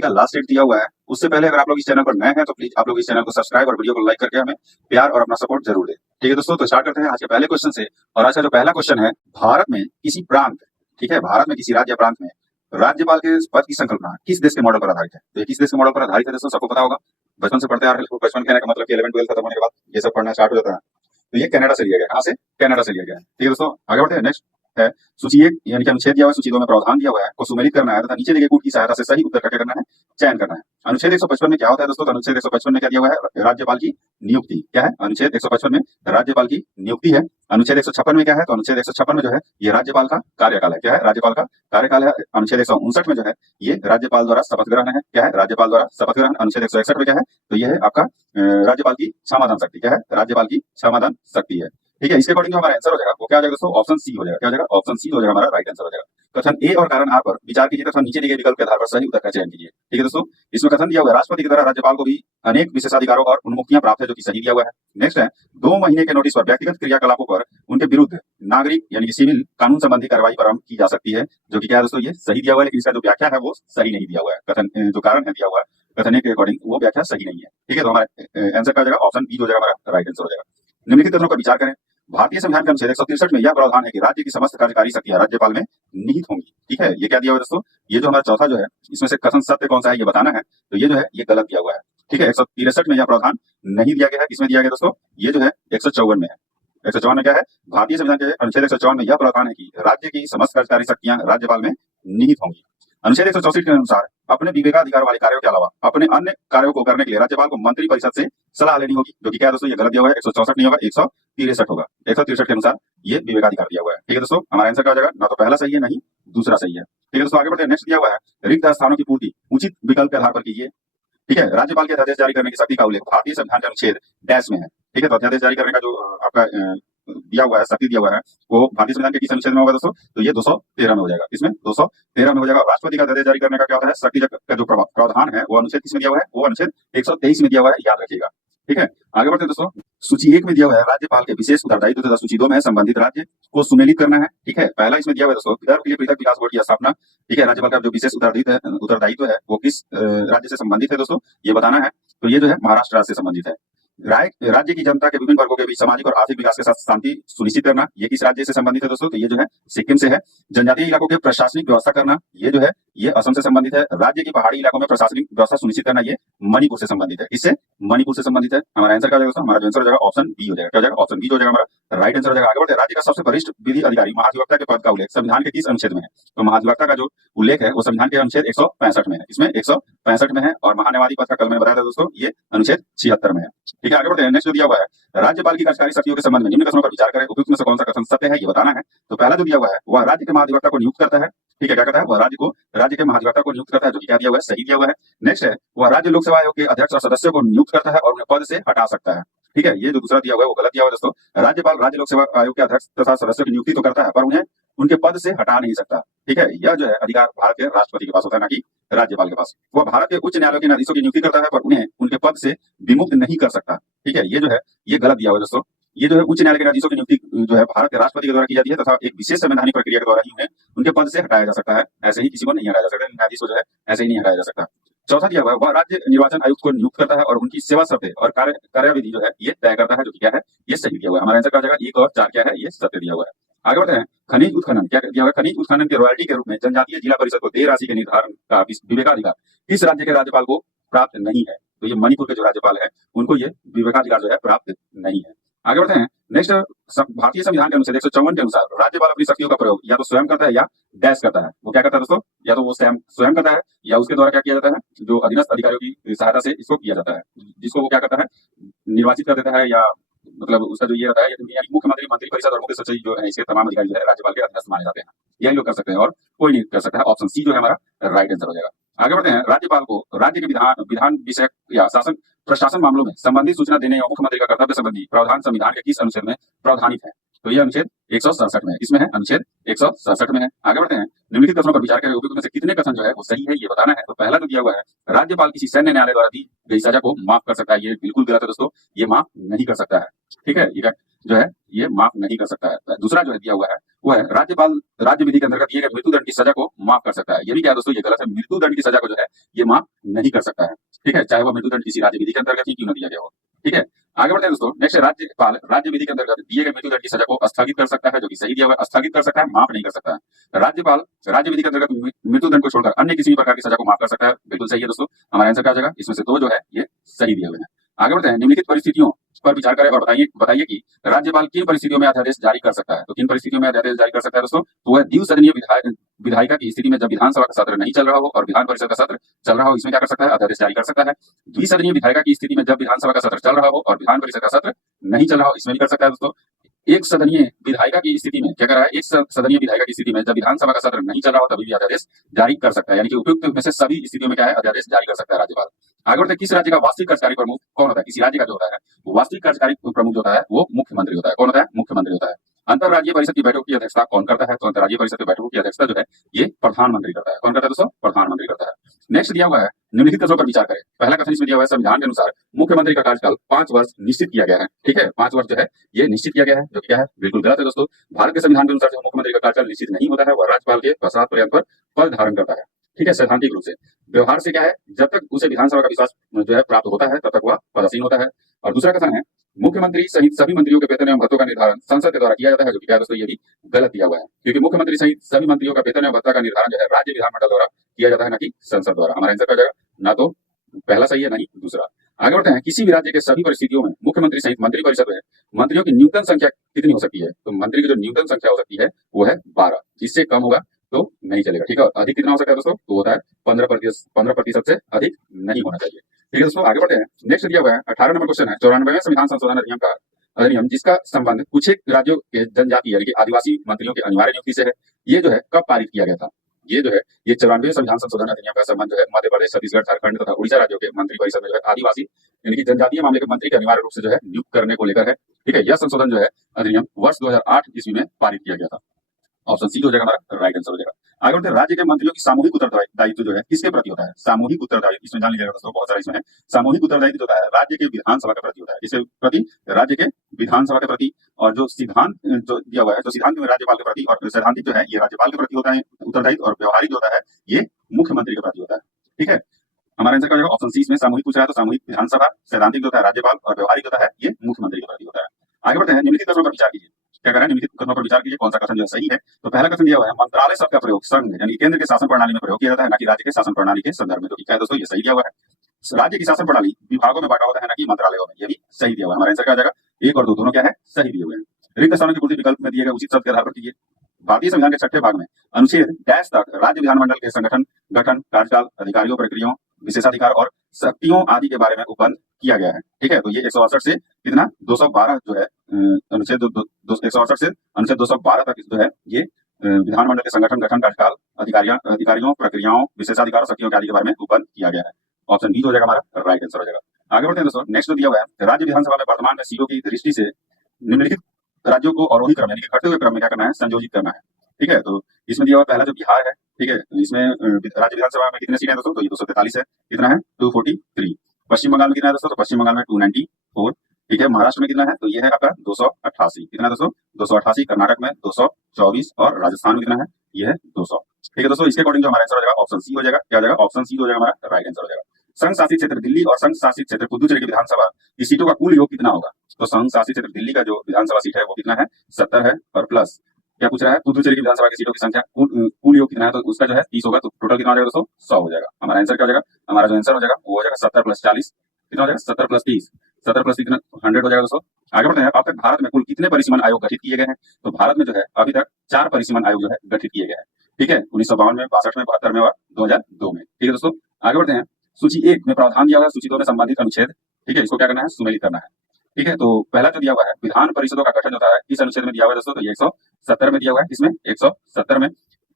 का last date दिया हुआ है। उससे पहले अगर आप लोग इस चैनल पर नए हैं तो प्लीज आप लोग इस चैनल को सब्सक्राइब और वीडियो को लाइक करके हमें प्यार और अपना सपोर्ट जरूर दें। ठीक है दोस्तों, तो स्टार्ट करते हैं आज के पहले क्वेश्चन से। और आज का जो पहला क्वेश्चन है, भारत में किसी प्रांत, ठीक है, भारत में किसी राज्य या प्रांत में राज्यपाल के पद की संकल्पना किस देश के मॉडल पर आधारित है? तो ये किस देश के मॉडल पर आधारित है दोस्तों, सबको पता होगा, बचपन से पढ़ते आ रहे हैं। बचपन कहने का मतलब कि 11 12 खत्म होने के बाद ये सब पढ़ना स्टार्ट हो जाता है। तो ये कनाडा से लिया गया, कहां से? कनाडा से लिया गया है। ठीक है दोस्तों, आगे बढ़ते हैं। नेक्स्ट है सूची 1 यानी कि अनुच्छेद दिया हुआ है, सूची 2 में प्रावधान दिया हुआ है को सुमेलित करना है तथा नीचे दिए गए कूट की सहायता से सही उत्तर का क्या करना है, चयन करना है। अनुच्छेद 155 में क्या होता है दोस्तों? तो अनुच्छेद 155 में क्या दिया हुआ है? राज्यपाल की नियुक्ति। क्या है? अनुच्छेद 155 में राज्यपाल की नियुक्ति है। अनुच्छेद 156 में क्या है? तो अनुच्छेद 156 में जो है ये राज्यपाल का कार्यकाल है। क्या है? राज्यपाल का कार्यकाल है। अनुच्छेद 159 में जो है ये राज्यपाल द्वारा शपथ ग्रहण है। क्या है? राज्यपाल द्वारा शपथ ग्रहण। अनुच्छेद 161 में क्या है? तो ये है आपका राज्यपाल की क्षमादान शक्ति। क्या है? राज्यपाल की क्षमादान शक्ति है। ठीक है, इसके अकॉर्डिंग जो हमारा आंसर हो जाएगा वो क्या हो जाएगा दोस्तों? ऑप्शन सी हो जाएगा। क्या हो जाएगा? ऑप्शन सी हो जाएगा, हमारा राइट आंसर हो जाएगा। कथन ए और कारण आर पर विचार कीजिए तथा नीचे दिए गए विकल्प के आधार पर सही उत्तर का चयन कीजिए। ठीक है दोस्तों, इसमें कथन दिया हुआ है राष्ट्रपति के द्वारा राज्यपाल को भी अनेक विशेषाधिकारों और उन्मुक्तियां प्राप्त है, जो कि सही दिया हुआ है। नेक्स्ट है 2 महीने के नोटिस पर व्यक्तिगत क्रियाकलापों पर उनके विरुद्ध नागरिक यानी कि सिविल कानून संबंधी कार्रवाई प्रारंभ की जा सकती है, जो कि क्या है दोस्तों? ये सही दिया हुआ है, लेकिन इसका जो व्याख्या है वो सही नहीं दिया हुआ है। कथन जो कारण है दिया हुआ है कथन ए के अकॉर्डिंग वो व्याख्या सही नहीं है। ठीक है, तो हमारा आंसर का हो जाएगा ऑप्शन बी हो जाएगा, हमारा राइट आंसर हो जाएगा। निम्नलिखित कथनों पर विचार करें। भारतीय संविधान के अनुच्छेद 163 में यह प्रावधान है कि राज्य की समस्त कार्यकारी शक्तियां राज्यपाल में निहित होंगी। ठीक है, ये क्या दिया हुआ है दोस्तों? ये जो हमारा चौथा जो है इसमें से कथन सत्य कौन सा है ये बताना है, तो ये जो है ये गलत दिया हुआ है। ठीक है, 163 में यह प्रावधान नहीं दिया गया है। किसमें दिया गया दोस्तों? ये जो है 154 में है। 154 में क्या है? भारतीय संविधान के अनुच्छेद 154 में यह प्रावधान है कि राज्य की समस्त कार्यकारी शक्तियां राज्यपाल में निहित होंगी। अनुच्छेद 164 के अनुसार अपने विवेकाधिकार वाले कार्यों के अलावा अपने अन्य कार्यों को करने के लिए राज्यपाल को मंत्री परिषद से सलाह लेनी होगी, जो कि क्या है दोस्तों? ये गलत दिया हुआ है। 164 नहीं होगा, 163 होगा। 163 के अनुसार ये विवेकाधिकार दिया हुआ है। ठीक है दोस्तों, हमारा आंसर क्या हो जाएगा? ना तो पहला सही है, नहीं दूसरा सही है। ठीक है दोस्तों, आगे बढ़ते हैं। नेक्स्ट दिया हुआ है रिक्त स्थानों की पूर्ति उचित विकल्प के आधार पर कीजिए। ठीक है, राज्यपाल के अध्यादेश जारी करने की शक्ति का उल्लेख भारतीय संविधान के अनुच्छेद डैश में है। ठीक है, तो अध्यादेश जारी करने का जो आपका दिया हुआ है, शक्ति दिया हुआ है, वो भारतीय संविधान के किस अनुच्छेद में होगा दोस्तों? तो ये 213 में हो जाएगा। इसमें 213 में हो जाएगा। राष्ट्रपति का अध्यादेश जारी करने का क्या होता है? शक्ति का जो प्रावधान है वो अनुच्छेद किसमें दिया हुआ है? वो अनुच्छेद 123 में दिया हुआ है, याद रखिएगा। ठीक है, आगे बढ़ते हैं दोस्तों। सूची 1 में दिया हुआ है राज्यपाल के विशेष उत्तरदायित्व तथा सूची 2 में संबंधित राज्य को सुमेलित करना है। ठीक है, पहला इसमें दिया हुआ है दोस्तों विदर्भ के लिए पृथक विकास बोर्ड की स्थापना। ठीक है, राज्यपाल का जो विशेष उत्तरदायित्व है वो किस राज्य से संबंधित है दोस्तों, ये बताना है। तो ये जो है महाराष्ट्र राज्य से संबंधित है। राज्य की जनता के विभिन्न वर्गों के बीच सामाजिक और आर्थिक विकास के साथ शांति सुनिश्चित करना, ये किस राज्य से संबंधित है दोस्तों? तो ये जो है सिक्किम से है। जनजातीय इलाकों के प्रशासनिक व्यवस्था करना, ये जो है ये असम से संबंधित है। राज्य की पहाड़ी इलाकों में प्रशासनिक व्यवस्था सुनिश्चित करना, ये मणिपुर से संबंधित है। इससे मणिपुर से संबंधित है। हमारा आंसर क्या हो जाएगा दोस्तों? हमारा जो आंसर हो जाएगा ऑप्शन बी हो जाएगा। क्या हो जाएगा? ऑप्शन बी हो जाएगा, हमारा राइट आंसर हो जाएगा। आगे बढ़ते हैं। राज्य का सबसे वरिष्ठ विधि अधिकारी महाधिवक्ता के पद का उल्लेख संविधान के किस अनुच्छेद में है? तो महाधिवक्ता का जो उल्लेख है वो संविधान के अनुच्छेद 165 में है। इसमें 165 में है। और महान्यायवादी पद का कल मैंने बताया था दोस्तों, ये अनुच्छेद 76 में है। ठीक है, आगे बढ़ते हैं। नेक्स्ट जो दिया हुआ है राज्यपाल की कार्यकारी शक्तियों के संबंध में निम्न कथनों पर विचार करें, उपयुक्त में से कौन सा कथन सत्य है ये बताना है। तो पहला जो दिया हुआ है वह राज्य के महाधिवक्ता को नियुक्त करता है। ठीक है, क्या करता है? वह राज्य के महाधिवक्ता को नियुक्त करता है, जो कि क्या दिया हुआ है? सही दिया हुआ है। नेक्स्ट है वह राज्य लोक सेवा आयोग के अध्यक्ष और सदस्यों को नियुक्त करता है और उन्हें पद से हटा सकता है। ठीक है, ये जो दूसरा दिया हुआ है वो गलत दिया हुआ है दोस्तों। राज्यपाल राज्य लोक सेवा आयोग के अध्यक्ष तथा सदस्यों की नियुक्ति तो करता है, पर उन्हें उनके पद से हटा नहीं सकता। ठीक है, यह जो है अधिकार भारत के राष्ट्रपति के पास होता है, ना कि राज्यपाल के पास। वह भारत के उच्च न्यायालयों के न्यायाधीशों की नियुक्ति करता है, पर उन्हें उनके पद से विमुक्त नहीं कर सकता। ठीक है, ये जो है ये गलत दिया हुआ है दोस्तों। ये जो है उच्च न्यायालय के न्यायाधीशों की नियुक्ति जो है भारत के राष्ट्रपति के द्वारा की जाती है तथा एक विशेष संवैधानिक प्रक्रिया के द्वारा ही उन्हें उनके पद से हटाया जा सकता है। ऐसे ही किसी को नहीं हटाया जा सकता। न्यायाधीश को जो है ऐसे ही नहीं हटाया जा सकता। चौथा दिया हुआ है वह राज्य निर्वाचन आयुक्त को नियुक्त करता है और उनकी सेवा शर्तें और कार्याविधि जो है ये तय करता है, जो कि क्या है? ये सही दिया हुआ है। हमारा आंसर क्या हो जाएगा? 1 और 4 क्या है? ये सत्य दिया हुआ है। आगे बढ़ते हैं। खनिज उत्खनन क्या दिया हुआ है? खनिज उत्खनन के रॉयल्टी के रूप में जनजातीय जिला परिषद को देय राशि के निर्धारण का विवेकाधिकार किस राज्य के राज्यपाल को प्राप्त नहीं है? तो ये मणिपुर के जो राज्यपाल है उनको ये विवेकाधिकार जो है प्राप्त नहीं है। आगे बढ़ते हैं। नेक्स्ट भारतीय संविधान के अनुच्छेद 154 के अनुसार राज्यपाल अपनी शक्तियों का प्रयोग या तो स्वयं करता है या डैश करता है। वो क्या करता है दोस्तों? या तो वो स्वयं करता है या उसके द्वारा क्या किया जाता है? जो अधीनस्थ अधिकारियों की सहायता से इसको किया जाता है, जिसको वो क्या करता है? निर्वाचित कर देता है, या मतलब उसका जो ये रहता है मुख्यमंत्री, मंत्री परिषद और मुख्य सचिव जो है इसके तमाम अधिकारी जो है राज्यपाल के अधीनस्थ माने जाते हैं। यही लोग कर सकते हैं और कोई नहीं कर सकता है। ऑप्शन सी जो है हमारा राइट आंसर हो जाएगा। आगे बढ़ते हैं। राज्यपाल को राज्य के विधान विषयक या शासन प्रशासन मामलों में संबंधित सूचना देने या मुख्यमंत्री का कर्तव्य संबंधी प्रावधान संविधान के किस अनुच्छेद में प्रावधानित है? तो ये अनुच्छेद 167 में है। इसमें है अनुच्छेद 167 में है। आगे बढ़ते हैं। निम्नलिखित कथनों पर विचार करें, उपयुक्त में से कितने कथन जो है वो सही है ये बताना है। तो पहला जो दिया हुआ है राज्यपाल किसी सैन्य न्यायालय द्वारा दी गई सजा को माफ कर सकता है, ये बिल्कुल गलत है दोस्तों। ये माफ नहीं कर सकता है। ठीक है, जो है ये माफ नहीं कर सकता है। दूसरा जो है दिया हुआ है वो है राज्यपाल राज्य विधि के अंतर्गत दिए गए मृत्युदंड की सजा को माफ कर सकता है। ये भी क्या है दोस्तों, ये गलत है। मृत्युदंड की सजा को जो है ये माफ नहीं कर सकता है, ठीक है, चाहे वो मृत्युदंड किसी राज्य विधि के अंतर्गत ही क्यों न दिया गया हो, ठीक है। आगे बढ़ते हैं दोस्तों, नेक्स्ट राज्यपाल राज्य विधि के अंतर्गत दिए गए मृत्युदंड की सजा को स्थगित कर सकता है, जो कि सही दिया हुआ है, स्थगित कर सकता है, माफ नहीं कर सकता है। राज्यपाल राज्य विधि के अंतर्गत मृत्युदंड को छोड़कर अन्य किसी भी प्रकार की सजा को माफ कर सकता है, बिल्कुल सही है दोस्तों। हमारा आंसर क्या आ जाएगा, इसमें से दो जो है ये सही दिए हुए हैं। आगे बढ़ते हैं, निम्नलिखित परिस्थितियों पर विचार करें और बताइए बताइए कि राज्यपाल किन परिस्थितियों में अध्यादेश जारी कर सकता है। तो किन परिस्थितियों में अध्यादेश जारी कर सकता है दोस्तों, तो वह द्विसदनीय विधायिका की स्थिति में जब विधानसभा का सत्र नहीं चल रहा हो और विधान परिषद का सत्र चल रहा हो, इसमें क्या कर सकता है, अध्यादेश जारी कर सकता है। द्विसदनीय विधायिका की स्थिति में जब विधानसभा का सत्र चल रहा हो और विधान परिषद का सत्र नहीं चल रहा हो, इसमें भी कर सकता है दोस्तों। एक सदनीय विधायिका की स्थिति में क्या कर रहा है, एक सदनीय विधायिका की स्थिति में जब विधानसभा का सत्र नहीं चल रहा हो तभी भी अध्यादेश जारी कर सकता है, यानी कि उपयुक्त में से सभी स्थितियों में क्या है, अध्यादेश जारी कर सकता है राज्यपाल। आगे बढ़ते, किस राज्य का वास्तविक कार्यकारी प्रमुख कौन होता है, किसी राज्य का जो होता है वास्तविक कार्यकारी प्रमुख जो होता है वो मुख्यमंत्री होता है। कौन होता है, मुख्यमंत्री होता है। अंतरराज्यीय परिषद की बैठकों की अध्यक्षता कौन करता है, तो अंतरराज्यीय परिषद की बैठकों की अध्यक्षता जो है ये प्रधानमंत्री करता है। कौन करता है दोस्तों, प्रधानमंत्री करता है। नेक्स्ट दिया हुआ है, निम्नलिखित कथनों पर विचार करें। पहला कथन इसमें दिया हुआ है, संविधान के अनुसार मुख्यमंत्री का कार्यकाल 5 वर्ष निश्चित किया गया है, ठीक है, 5 वर्ष जो है ये निश्चित किया गया है, जो क्या है बिल्कुल गलत है दोस्तों। भारत के संविधान के अनुसार जो मुख्यमंत्री का कार्यकाल निश्चित नहीं होता है, वह राज्यपाल के पश्चात पर्यंत पर पद धारण करता है, ठीक है, सैद्धांतिक रूप से। व्यवहार से क्या है, जब तक उसे विधानसभा का विश्वास जो है प्राप्त होता है तब तक वह पदासीन होता है। और दूसरा कथन है, मुख्यमंत्री सहित सभी मंत्रियों के वेतन एवं भत्तों का निर्धारण संसद के द्वारा किया जाता है, जो कि क्या है दोस्तों, ये भी गलत दिया हुआ है, क्योंकि मुख्यमंत्री सहित सभी मंत्रियों का वेतन एवं भत्ता का निर्धारण जो है राज्य विधानमंडल द्वारा किया जाता है, ना कि संसद द्वारा। हमारा आंसर क्या हो जाएगा, ना तो पहला सही है ना ही दूसरा। आगे बढ़ते हैं, किसी भी राज्य के सभी परिस्थितियों में मुख्यमंत्री सहित मंत्री परिषद में मंत्रियों की न्यूनतम संख्या कितनी हो सकती है, तो मंत्री की जो न्यूनतम संख्या हो सकती है वो है 12, इससे कम होगा तो नहीं चलेगा, ठीक है। अधिक कितना हो सकता है दोस्तों, तो होता है 15% से अधिक नहीं होना चाहिए, ठीक है दोस्तों। आगे बढ़ते हैं, नेक्स्ट दिया हुआ है 18 नंबर क्वेश्चन है, 94वें संविधान संशोधन अधिनियम जिसका संबंध कुछ एक राज्यों के जनजातीय यानी कि आदिवासी मंत्रियों की अनिवार्य नियुक्ति से है, ये जो है कब पारित किया गया था। ये जो है ये 94वें संविधान संशोधन अधिनियम का संबंध जो है मध्य प्रदेश, छत्तीसगढ़, झारखंड तथा उड़ीसा राज्यों के मंत्री परिषद में जो है आदिवासी यानी कि जनजातीय मामले के मंत्री के अनिवार्य रूप से जो है नियुक्त करने को लेकर है, ठीक है। यह संशोधन जो है अधिनियम वर्ष 2008 ईस्वी में पारित किया गया था। ऑप्शन सी हो जाएगा हमारा राइट आंसर हो जाएगा। आगे बढ़ते हैं, राज्य के मंत्रियों की सामूहिक उत्तरदायित्व जो है किसके प्रति होता है, सामूहिक उत्तरदायित्व, इसमें जान लीजिएगा दोस्तों बहुत सारा इसमें है। सामूहिक उत्तरदायित्व जो होता है राज्य के विधानसभा के प्रति होता है, किसके प्रति, राज्य के विधानसभा के प्रति। और जो सिद्धांत जो दिया हुआ है, जो सिद्धांत में राज्यपाल के प्रति और सैद्धांतिक जो है ये राज्यपाल के प्रति होता है उत्तरदायित्व, और व्यवहारिक जो होता है ये मुख्यमंत्री के प्रति होता है, ठीक है। हमारा आंसर क्या हो जाएगा, ऑप्शन सी। इसमें सामूहिक पूछ रहा है तो सामूहिक विधानसभा, सैद्धांतिक जो होता है राज्यपाल, और व्यवहारिक होता है ये मुख्यमंत्री के प्रति होता है। आगे बढ़ते हैं, निम्नलिखित कथनों पर विचार कीजिए। क्या करें, निम्नलिखित कथनों पर विचार कीजिए, कौन सा कथन जो है सही है। तो पहला कथन दिया हुआ है, मंत्रालय शब्द का प्रयोग संघ यानी केंद्र के शासन प्रणाली में प्रयोग किया जाता है, ना कि राज्य के शासन प्रणाली के संदर्भ में। तो क्या है दोस्तों, ये सही दिया हुआ है। राज्य की शासन प्रणाली विभागों में बांटा होता है, ना कि मंत्रालयों में, ये भी सही दिया हुआ है। हमारा आंसर क्या आ जाएगा, 1 और 2 दोनों क्या है, सही दिए हुए हैं। रिक्त स्थानों की पूर्ति विकल्प में दिए गए उचित शब्द के आधार पर कीजिए। भारतीय संविधान के 6ठे भाग में अनुच्छेद डैश तक राज्य विधानमंडल के संगठन, गठन, कार्यकाल, अधिकारियों, प्रक्रियाओं, विशेषाधिकार और शक्तियों आदि के बारे में उपबंध किया गया है, ठीक है। तो ये 168 से कितना 212 जो है अनुच्छेद 168 से अनुच्छेद 212 तक जो है ये विधानमंडल के संगठन, गठन, कार्यकाल, अधिकारियों, प्रक्रियाओं, विशेषाधिकार, शक्तियों आदि के बारे में उपबंध किया गया है। ऑप्शन बी हो जाएगा हमारा राइट आंसर हो जाएगा। आगे बढ़ते हैं दोस्तों, नेक्स्ट दिया हुआ है, राज्य विधानसभा में वर्तमान में सीटों की दृष्टि से निम्नलिखित राज्यों को अवरोही क्रम यानी कि घटते हुए क्रम में क्या करना है, संयोजित करना है, ठीक है। तो इसमें दिया हुआ पहला जो बिहार है, ठीक है, इसमें राज्य विधानसभा में कितने सीट है दोस्तों, तो ये 243 है, कितना है 243। पश्चिम बंगाल में कितना है दोस्तों, तो पश्चिम बंगाल में 294, ठीक है। महाराष्ट्र में कितना है, तो ये है आपका 288, कितना दोस्तों 288। कर्नाटक में 224 और राजस्थान में कितना है, ये है 200, ठीक है दोस्तों। इसके अकॉर्डिंग जो हमारा आंसर हो जाएगा ऑप्शन सी हो जाएगा। क्या हो जाएगा, ऑप्शन सी हो जाएगा हमारा राइट आंसर हो जाएगा। संघ शासित क्षेत्र दिल्ली और संघ शासित क्षेत्र पुदुचेरी की विधानसभा की सीटों का कुल योग कितना होगा। तो संघ शासित क्षेत्र दिल्ली का जो विधानसभा सीट है वो कितना है, 70 है, और प्लस क्या पूछ रहा है, पुदुचेरी की विधानसभा की सीटों की संख्या कुल योग कितना है, तो उसका जो है 30 होगा, तो टोटल कितना हो जाएगा दोस्तों, 100 हो जाएगा। हमारा आंसर क्या हो जाएगा, हमारा जो आंसर हो जाएगा वो हो जाएगा 70 + 40, कितना हो जाएगा 70 + 30, 70 + 30 100 हो जाएगा दोस्तों। आगे बढ़ते हैं, अब तक भारत में कुल कितने परिसीमन आयोग गठित किए गए हैं। तो भारत में जो है अभी तक 4 परिसीमन आयोग जो है गठित किए गए हैं, ठीक है, 1952 में, 62 में, 72 में और 2002 में, ठीक है दोस्तों। आगे बढ़ते हैं, सूची 1 में प्रावधान दिया हुआ है, सूची 2 में संबंधित अनुच्छेद, ठीक है, इसको क्या करना है, सुमेलित करना है, ठीक है। तो पहला जो दिया हुआ है विधान परिषदों का गठन होता है किस अनुच्छेद में दिया हुआ है दोस्तों, तो ये 170 में दिया हुआ है, इसमें 170 में।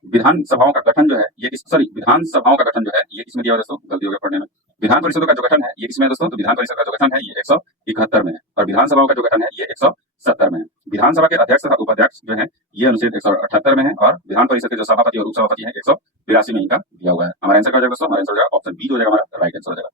विधानसभाओं का गठन जो है ये विधानसभाओं का गठन जो है ये किसमें दिया हुआ है दोस्तों, गलती हो गया पढ़ने में। विधान परिषदों का जो गठन है ये किसमें है दोस्तों, तो विधान परिषद का जो गठन है ये 171 में है, और विधानसभाओं का जो गठन है ये 170 में है। विधानसभा के अध्यक्ष तथा उपाध्यक्ष जो है ये अनुच्छेद 178 में है, और विधान परिषद के जो सभापति और उपसभापति है 182 में इनका दिया हुआ है। हमारा आंसर क्या हो जाएगा दोस्तों, हमारा आंसर हो जाएगा ऑप्शन बी हो जाएगा, हमारा राइट आंसर हो जाएगा।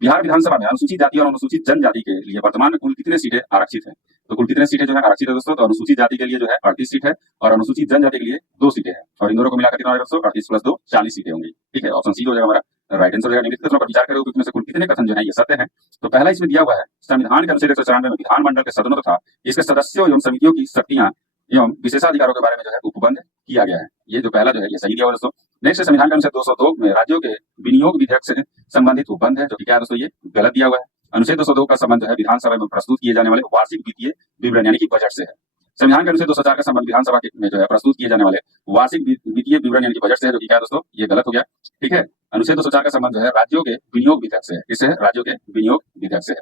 बिहार विधानसभा में अनुसूचित जाति और अनुसूचित जनजाति के लिए वर्तमान में कुल कितने सीटें आरक्षित हैं? तो कुल कितने सीटें जो है आरक्षित है दोस्तों? तो अनुसूचित जाति के लिए जो है 38 सीट है और अनुसूचित जनजाति के लिए 2 सीटें हैं और इन दोनों को मिलाकर कितना होगा दोस्तों? 38 प्लस 2 40 सीटें होंगी। ठीक है, ऑप्शन सी जो है हमारा राइट आंसर हो जाएगा। निम्नलिखित कथनों पर विचार करें, उपयुक्त में से कुल कितने कथन जो है ये सत्य है? तो पहला इसमें दिया हुआ है संविधान के अनुच्छेद 194 में विधानमंडल के सदनों तथा इसके सदस्यों एवं समितियों की शक्तियां एवं विशेषाधिकारों के बारे में जो है उपबंध किया गया है। ये जो पहला जो है ये सही दिया हुआ दोस्तों। नेक्स्ट संविधान के अनुच्छेद 202 में राज्यों के विनियोग विधेयक से संबंधित उपबंध है, जो कि क्या है दोस्तों? ये गलत दिया हुआ है। अनुच्छेद 202 का संबंध जो है विधानसभा में प्रस्तुत किए जाने वाले वार्षिक वित्तीय विवरण यानी कि बजट से है। संविधान के अनुच्छेद 204 का संबंध विधानसभा में जो है प्रस्तुत किए जाने वाले वार्षिक वित्तीय विवरण यानी कि बजट से है, जो कि क्या है दोस्तों? ये गलत हो गया। ठीक है, अनुच्छेद 204 का संबंध जो है राज्यों के विनियोग विधेयक से है। इससे राज्यों के विनियोग विधेयक से है।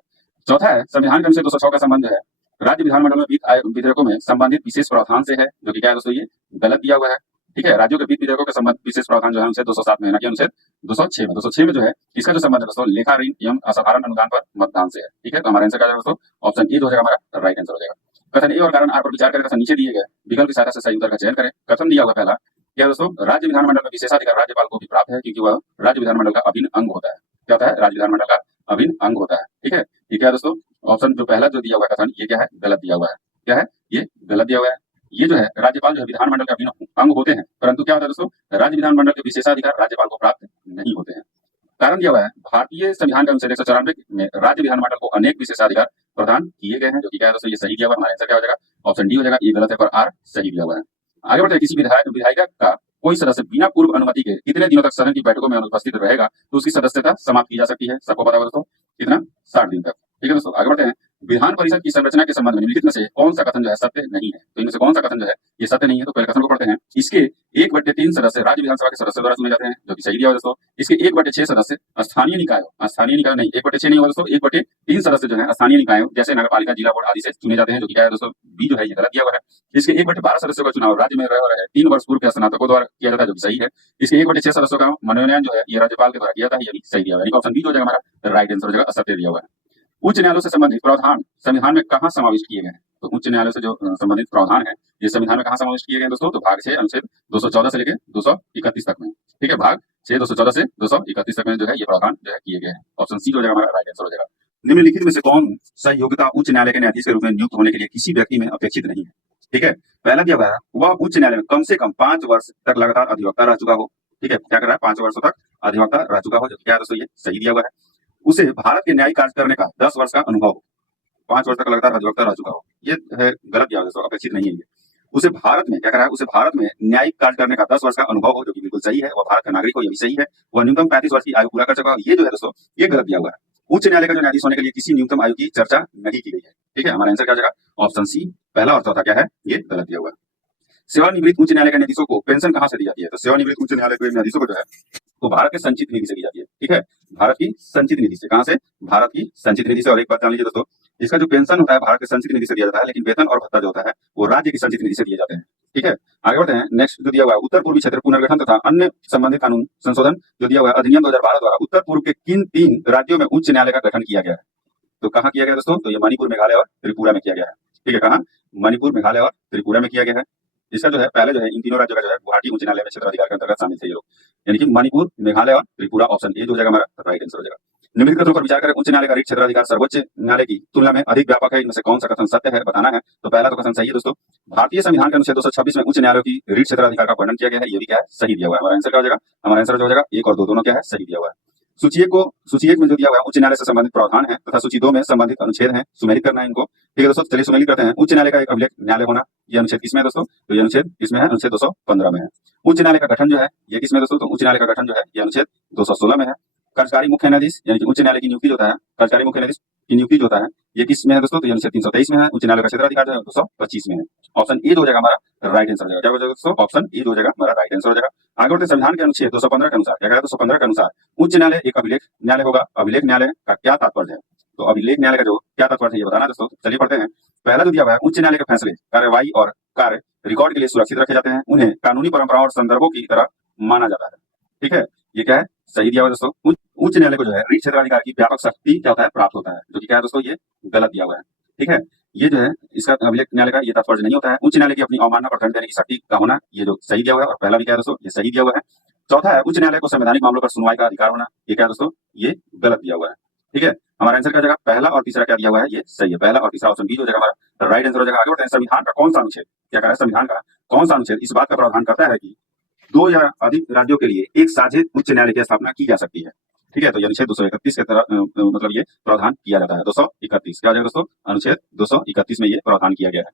चौथा है संविधान के अनुच्छेद 206 का संबंध जो है राज्य विधानमंडल में वित्त विधेयकों में संबंधित विशेष प्रावधान से है, जो कि क्या है दोस्तों? ये गलत दिया हुआ है। ठीक है, राज्यों के वित्त विधेयकों के संबंध विशेष प्रावधान जो है अनुच्छेद 207 में, ना कि अनुच्छेद 206 में। 206 में जो है इसका जो संबंध है दोस्तों लेखा ऋण एवं असाधारण अनुदान पर मतदान से है। ठीक है, तो हमारा आंसर क्या जाएगा दोस्तों? ऑप्शन ए जो है हमारा राइट आंसर हो जाएगा। कथन ए और कारण आर पर विचार करें, कथन नीचे दिए गए विकल्प की सहायता से सही उत्तर का चयन करें। कथन दिया हुआ पहला क्या दोस्तों? राज्य विधानमंडल में विशेषाधिकार राज्यपाल को भी प्राप्त है, क्योंकि वह राज्य विधानमंडल का अभिन्न अंग होता है। क्या होता है? राज्य विधानमंडल का अभिन्न अंग होता है। ठीक है, ये क्या है दोस्तों? ऑप्शन जो पहला जो दिया हुआ है कथन, ये क्या है? गलत दिया हुआ है। क्या है? ये गलत दिया हुआ है। ये जो है राज्यपाल जो है विधानमंडल के अभिन्न अंग होते हैं, परंतु क्या होता है दोस्तों? राज्य विधानमंडल के विशेषाधिकार राज्यपाल को प्राप्त नहीं होते हैं। कारण दिया हुआ है भारतीय संविधान के अनुच्छेद 194 में राज्य विधानमंडल को अनेक विशेषाधिकार प्रदान किए गए हैं, जो कि क्या है दोस्तों? ये सही दिया हुआ है। हमारा आंसर क्या हो जाएगा? ऑप्शन डी हो जाएगा। ये गलत है, पर आर सही दिया हुआ है। आगे बढ़ते हैं। किसी विधायिका का कोई सदस्य बिना पूर्व अनुमति के कितने दिनों तक सदन की बैठकों में अनुपस्थित रहेगा तो उसकी सदस्यता समाप्त की जा सकती है? सबको पता है दोस्तों, कितना? 60 दिन तक। ठीक है दोस्तों, आगे बढ़ते हैं। विधान परिषद की संरचना के संबंध में निम्नलिखित में से कौन सा कथन जो है सत्य नहीं है? तो इनमें से कौन सा कथन जो है ये सत्य नहीं है? तो पहले कथन को पढ़ते हैं। इसके 1/3 सदस्य राज्य विधानसभा के सदस्यों द्वारा चुने जाते हैं, जो कि सही दिया हुआ दोस्तों। इसके 1/6 सदस्य स्थानीय निकाय नहीं, 1/6 नहीं होगा दोस्तों, 1/3 सदस्य जो है स्थानीय निकायों जैसे नगरपालिका, जिला बोर्ड आदि से चुने जाते हैं, जो कि क्या है दोस्तों? बी जो है ये गलत दिया हुआ है। इसके 1/12 सदस्यों का चुनाव राज्य में रह रहे 3 वर्ष पूर्व के स्नातकों द्वारा किया जाता है, जो कि सही है। इसके 1/6 सदस्यों का मनोनयन जो है ये राज्यपाल के द्वारा किया जाता है, ये भी सही दिया हुआ है। ऑप्शन बी जो हो जाएगा हमारा राइट आंसर हो जाएगा, असत्य दिया हुआ है। उच्च न्यायालयों से संबंधित प्रावधान संविधान में कहाँ समाविष्ट किए गए हैं? तो उच्च न्यायालयों से जो संबंधित प्रावधान है ये संविधान में कहाँ समाविष्ट किए गए हैं दोस्तों? तो भाग 6 अनुच्छेद 214 से लेकर 231 तक में। ठीक है, भाग 6 214 से 231 तक में जो है ये प्रावधान जो है किए गए हैं। ऑप्शन सी जो है हमारा राइट आंसर हो जाएगा। निम्नलिखित में से कौन सा योग्यता उच्च न्यायालय के न्यायाधीश के रूप में नियुक्त होने के लिए किसी व्यक्ति में अपेक्षित नहीं है? ठीक है, पहला दिया हुआ है वह उच्च न्यायालय में कम से कम 5 वर्ष तक लगातार अधिवक्ता रह चुका हो। ठीक है, क्या कर रहा है? 5 वर्षों तक अधिवक्ता रह चुका हो, जो क्या है दोस्तों? ये सही दिया हुआ है। उसे भारत के न्यायिक कार्य करने का 10 वर्ष का अनुभव हो, 5 वर्ष तक लगातार अधिवक्ता रह चुका हो, ये है गलत दिया हुआ, अपेक्षित नहीं है ये। उसे भारत में क्या करा है? उसे भारत में न्यायिक कार्य करने का 10 वर्ष का अनुभव हो, जो कि बिल्कुल सही है। वह भारत का नागरिक हो, ये भी सही है। वह न्यूनतम 35 वर्ष की आयु पूरा कर चुका हो, ये जो है दोस्तों ये गलत दिया हुआ है। उच्च न्यायालय का जो न्यायाधीश होने के लिए किसी न्यूनतम आयु की चर्चा नहीं की गई है। ठीक है, हमारा आंसर क्या हो जाएगा? ऑप्शन सी पहला और चौथा क्या है? ये गलत दिया हुआ है। सेवानिवृत्त उच्च न्यायालय के न्यायाधीशों को पेंशन कहाँ से दी जाती है? तो सेवानिवृत्त उच्च न्यायालय के न्यायाधीशों को जो है तो भारत के संचित निधि से दी जाती है। ठीक है, भारत की संचित निधि से। कहां से? भारत की संचित निधि से। और एक बात जान लीजिए दोस्तों, इसका जो पेंशन होता है भारत के संचित निधि से दिया जाता है, लेकिन वेतन और भत्ता जो होता है वो राज्य की संचित निधि से दिए जाते हैं। ठीक है, आगे बढ़ते हैं। नेक्स्ट जो दिया हुआ है उत्तर पूर्वी क्षेत्र पुनर्गठन तथा अन्य संबंधित कानून संशोधन जो दिया हुआ है अधिनियम 2012 द्वारा उत्तर पूर्व के किन 3 राज्यों में उच्च न्यायालय का गठन किया गया है? तो कहाँ किया गया दोस्तों? तो ये मणिपुर, मेघालय और त्रिपुरा में किया गया है। ठीक है, कहाँ? मणिपुर, मेघालय और त्रिपुरा में किया गया है। इसका जो है पहले जो है इन तीनों राज्यों का जो है गुवाहाटी उच्च न्यायालय में क्षेत्राधिकार के अंतर्गत शामिल थे ये लोग, यानी कि मणिपुर, मेघालय और त्रिपुरा। ऑप्शन ए जो हो जाएगा हमारा राइट आंसर हो जाएगा। निम्नलिखित कथनों पर विचार करें। उच्च न्यायालय का रीट क्षेत्राधिकार सर्वोच्च न्यायालय की तुलना में अधिक व्यापक है, इनमें से कौन सा कथन सत्य है? बताना है। तो पहला तो कथन सही है दोस्तों। भारतीय संविधान के अनुच्छेद 226 में उच्च न्यायालयों की रीट क्षेत्राधिकार का वर्णन किया गया है, ये भी क्या है? सही दिया हुआ है। हमारा आंसर क्या हो जाएगा? हमारा आंसर जो हो जाएगा 1 और 2 दोनों क्या है? सही दिया हुआ है। सूची एक में जो दिया हुआ है उच्च न्यायालय से संबंधित प्रावधान है तथा सूची 2 में संबंधित अनुच्छेद है, सुमेलित करना है इनको। ठीक है दोस्तों, चलिए सुमेलित करते हैं। उच्च न्यायालय का एक अभिलेख न्यायालय होना, ये अनुच्छेद किसमें है दोस्तों? तो ये अनुच्छेद इसमें है, अनुच्छेद 215 में है। उच्च न्यायालय का गठन जो है ये किसमें दोस्तों? तो उच्च न्यायालय का गठन जो है ये अनुच्छेद 216 में है। कार्यकारी मुख्य न्यायाधीश यानी कि उच्च न्यायालय की नियुक्ति जो होता है, कार्यकारी मुख्य न्यायाधीश की नियुक्ति जो होता है ये किसमें है दोस्तों? तो ये अनुच्छेद 323 में है। उच्च न्यायालय का क्षेत्राधिकार जो है 225 में है। ऑप्शन ए जो हो जाएगा हमारा राइट आंसर हो जाएगा। क्या हो जाएगा दोस्तों? ऑप्शन ए जो हो जाएगा हमारा राइट आंसर हो जाएगा। आगे बढ़ते संविधान के अनुच्छेद 215 के अनुसार क्या कहा? 215 के अनुसार उच्च न्यायालय एक अभिलेख न्यायालय होगा। अभिलेख न्यायालय का क्या तात्पर्य है? तो अभिलेख न्यायालय का जो क्या तात्पर्य है ये बताना दोस्तों। चलिए पढ़ते हैं। पहला जो दिया हुआ है उच्च न्यायालय के फैसले, कार्यवाही और कार्य रिकॉर्ड के लिए सुरक्षित रखे जाते हैं, उन्हें कानूनी परंपराओं और संदर्भों की तरह माना जाता है। ठीक है, ये क्या है? सही दिया हुआ दोस्तों। उच्च न्यायालय को जो है रीट क्षेत्राधिकार की व्यापक शक्ति क्या होता है? प्राप्त होता है, जो कि क्या है दोस्तों? ये गलत दिया हुआ है। ठीक है, ये जो है इसका अभिलेख न्यायालय का ये तात्पर्य नहीं होता है। उच्च न्यायालय की अपनी अवमानना पर दंड देने की शक्ति का होना, ये जो सही दिया हुआ है। और पहला भी क्या है दोस्तों? ये सही दिया हुआ है। चौथा है उच्च न्यायालय को संवैधानिक मामलों पर सुनवाई का अधिकार होना, ये क्या है दोस्तों? ये गलत दिया हुआ है। ठीक है, हमारा आंसर क्या हो जाएगा, पहला और तीसरा क्या दिया हुआ है, ये सही है, पहला और तीसरा ऑप्शन बी हो जाएगा हमारा राइट आंसर हो जाएगा। आगे बढ़ते हैं, संविधान का कौन सा अनुच्छेद, क्या कह रहा है, संविधान का कौन सा अनुच्छेद इस बात का प्रावधान करता है कि 2 या अधिक राज्यों के लिए एक साझे उच्च न्यायालय की स्थापना की जा सकती है। ठीक है, तो ये अनुच्छेद 231 के तरह मतलब ये प्रावधान किया जाता है। 231 क्या हो जाएगा दोस्तों, अनुच्छेद 231 में ये प्रावधान किया गया है।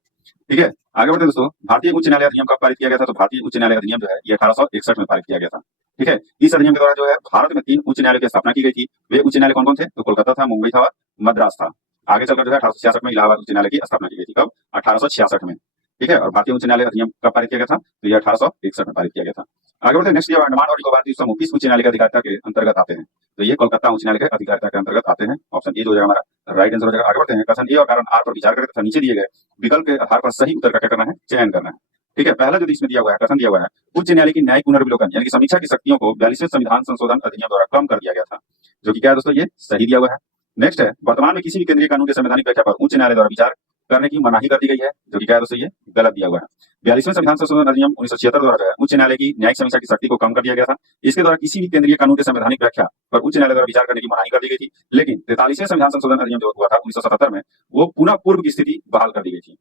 ठीक है, आगे बढ़ते हैं दोस्तों, भारतीय उच्च न्यायालय अधिनियम कब पारित किया गया था, तो भारतीय उच्च न्यायालय अधिनियम जो है ये 1861 में पारित किया गया था। ठीक है, इस अधिनियम के द्वारा जो है भारत में 3 उच्च न्यायालय की स्थापना की गई थी। वे उच्च न्यायालय कौन कौन थे, तो कोलकाता था, मुंबई था और मद्रास था। आगे चलकर जो है 1866 में इलाहाबाद उच्च न्यायालय की स्थापना की गई थी। कब, 1866 में। ठीक है, और भारतीय उच्च न्यायालय अधिनियम कब पारित किया गया था, तो ये 1861 में पारित किया गया था। आगे बढ़ते हैं, नेक्स्ट, अंडमान और निकोबार द्वीप समूह किस उच्च न्यायालय के अधिकारिता के अंतर्गत आते हैं, तो ये कोलकाता उच्च न्यायालय के अधिकारिता के अंतर्गत आते हैं। ऑप्शन ए जो हो जाएगा हमारा राइट आंसर हो जाएगा। आगे बढ़ते हैं, कथन ए और कारण आर पर विचार करें तथा नीचे दिए गए विकल्प के आधार पर सही उत्तर का क्या करना है, चयन करना है। ठीक है, पहला जो इसमें दिया हुआ है, कथन दिया हुआ है, उच्च न्यायालय की न्यायिक पुनर्विलोकन यानी कि समीक्षा की शक्तियों को 42वें संविधान संशोधन अधिनियम द्वारा कम कर दिया गया था, जो कि क्या है दोस्तों, ये सही दिया हुआ है। नेक्स्ट है, वर्तमान में किसी भी केंद्रीय कानून के संवैधानिक व्याख्या पर उच्च न्यायालय द्वारा विचार करने की मनाही कर दी गई है, जो कि क्या है दोस्तों, ये गलत दिया हुआ है। 42वें संविधान संशोधन अधिनियम 1976 द्वारा जो है उच्च न्यायालय की न्यायिक समीक्षा की शक्ति को कम कर दिया गया था। इसके द्वारा किसी भी केंद्रीय कानून के संवैधानिक व्याख्या पर उच्च न्यायालय द्वारा विचार करने की मनाही कर दी गई थी। लेकिन 43वें संविधान संशोधन अधिनियम जो हुआ था 1977 में, वो पुनः पूर्व की स्थिति बहाल कर दी गई थी।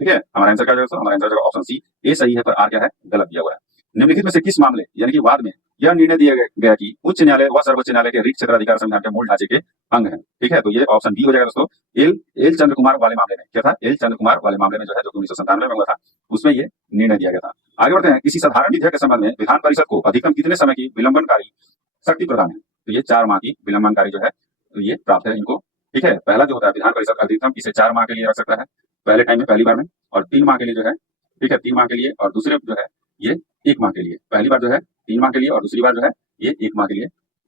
ठीक है, हमारा आंसर क्या होगा, हमारा आंसर होगा ऑप्शन सी, ए सही है, पर आर क्या है, गलत दिया हुआ है। निम्नलिखित में से किस मामले यानी कि वाद में यह निर्णय दिया गया कि उच्च न्यायालय व सर्वोच्च न्यायालय के रिक्त क्षेत्राधिकार संविधान के मूल ढांचे के अंग है। ठीक है, तो ये ऑप्शन बी हो जाएगा दोस्तों, एल चंद्र कुमार वाले मामले में क्या था, एल चंद्र कुमार वाले मामले में जो है, जो 1997 में हुआ था, उसमें ये निर्णय दिया गया था। आगे बढ़ते हैं, किसी साधारण विधेयक के संबंध में विधान परिषद को अधिकतम कितने समय की विलंबनकारी शक्ति प्रदान है, तो ये 4 माह की विलंबनकारी जो है, तो ये प्राप्त है इनको। ठीक है, पहला जो होता है विधान परिषद अधिकतम इसे 4 माह के लिए रख सकता है, पहले टाइम में, पहली बार में, और 3 माह के लिए जो है, ठीक है, 3 माह के लिए, और दूसरे जो है ये 1 माह के लिए, पहली बार जो है 3 माह के लिए और दूसरी बार जो है ये 1 माह के लिए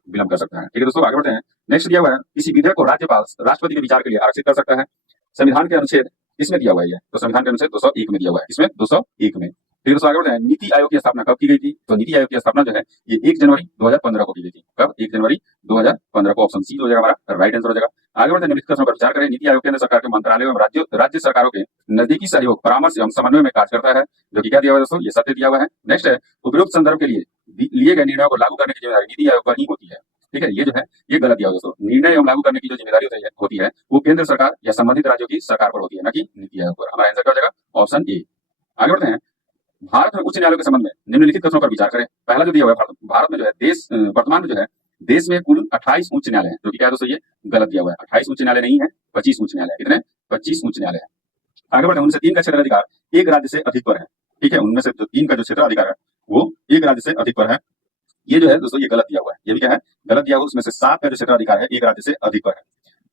विलंब कर सकता है। ठीक है दोस्तों, आगे बढ़ते हैं, नेक्स्ट दिया हुआ है, किसी विधेयक को राज्यपाल राष्ट्रपति के विचार के लिए आरक्षित कर सकता है, संविधान के अनुच्छेद किसमें दिया हुआ है, तो संविधान के अनुच्छेद 201 में दिया हुआ है, इसमें 201 में। फिर दोस्तों आगे बढ़ते हैं, नीति आयोग की स्थापना कब की गई थी, तो नीति आयोग की स्थापना जो है ये 1 जनवरी 2015 को की गई थी। कब, 1 जनवरी 2015 को, ऑप्शन सी हो जाएगा हमारा राइट आंसर हो जाएगा। आगे बढ़ते हैं, निम्नलिखित प्रश्नों पर विचार करें, नीति आयोग केंद्र सरकार के मंत्रालयों एवं राज्य सरकारों के नजदीकी सहयोग, परामर्श एवं समन्वय में कार्य करता है, जो कि क्या दिया हुआ है दोस्तों, ये सत्य दिया हुआ है। नेक्स्ट है, उपयुक्त संदर्भ के लिए लिए गए निर्णयों को लागू करने की जिम्मेदारी नीति आयोग पर ही होती है। ठीक है, ये जो है ये गलत दिया हुआ दोस्तों, निर्णय एवं लागू करने की जो जिम्मेदारी होती है वो केंद्र सरकार या संबंधित राज्यों की सरकार पर होती है, ना कि नीति आयोग पर। हमारा आंसर क्या हो जाएगा, ऑप्शन ए। आगे बढ़ते हैं, भारत में उच्च न्यायालयों के संबंध में निम्नलिखित प्रश्नों पर विचार करें। पहला जो दिया हुआ है, भारत में जो है वर्तमान में जो है देश में कुल 28 उच्च न्यायालय है, जो कि क्या है दोस्तों, ये गलत दिया हुआ है। 28 उच्च न्यायालय नहीं है, 25 उच्च न्यायालय। कितने, 25 उच्च न्यायालय है। आगे बढ़ते हैं, उनमें से 3 का क्षेत्राधिकार एक राज्य से अधिक पर है। ठीक है, उनमें से 3 का जो क्षेत्राधिकार है वो एक राज्य से अधिक पर है। ये जो है दोस्तों ये गलत दिया हुआ है, ये भी क्या है, गलत दिया हुआ। उसमें से 7 का जो क्षेत्राधिकार है एक राज्य से अधिक पर है।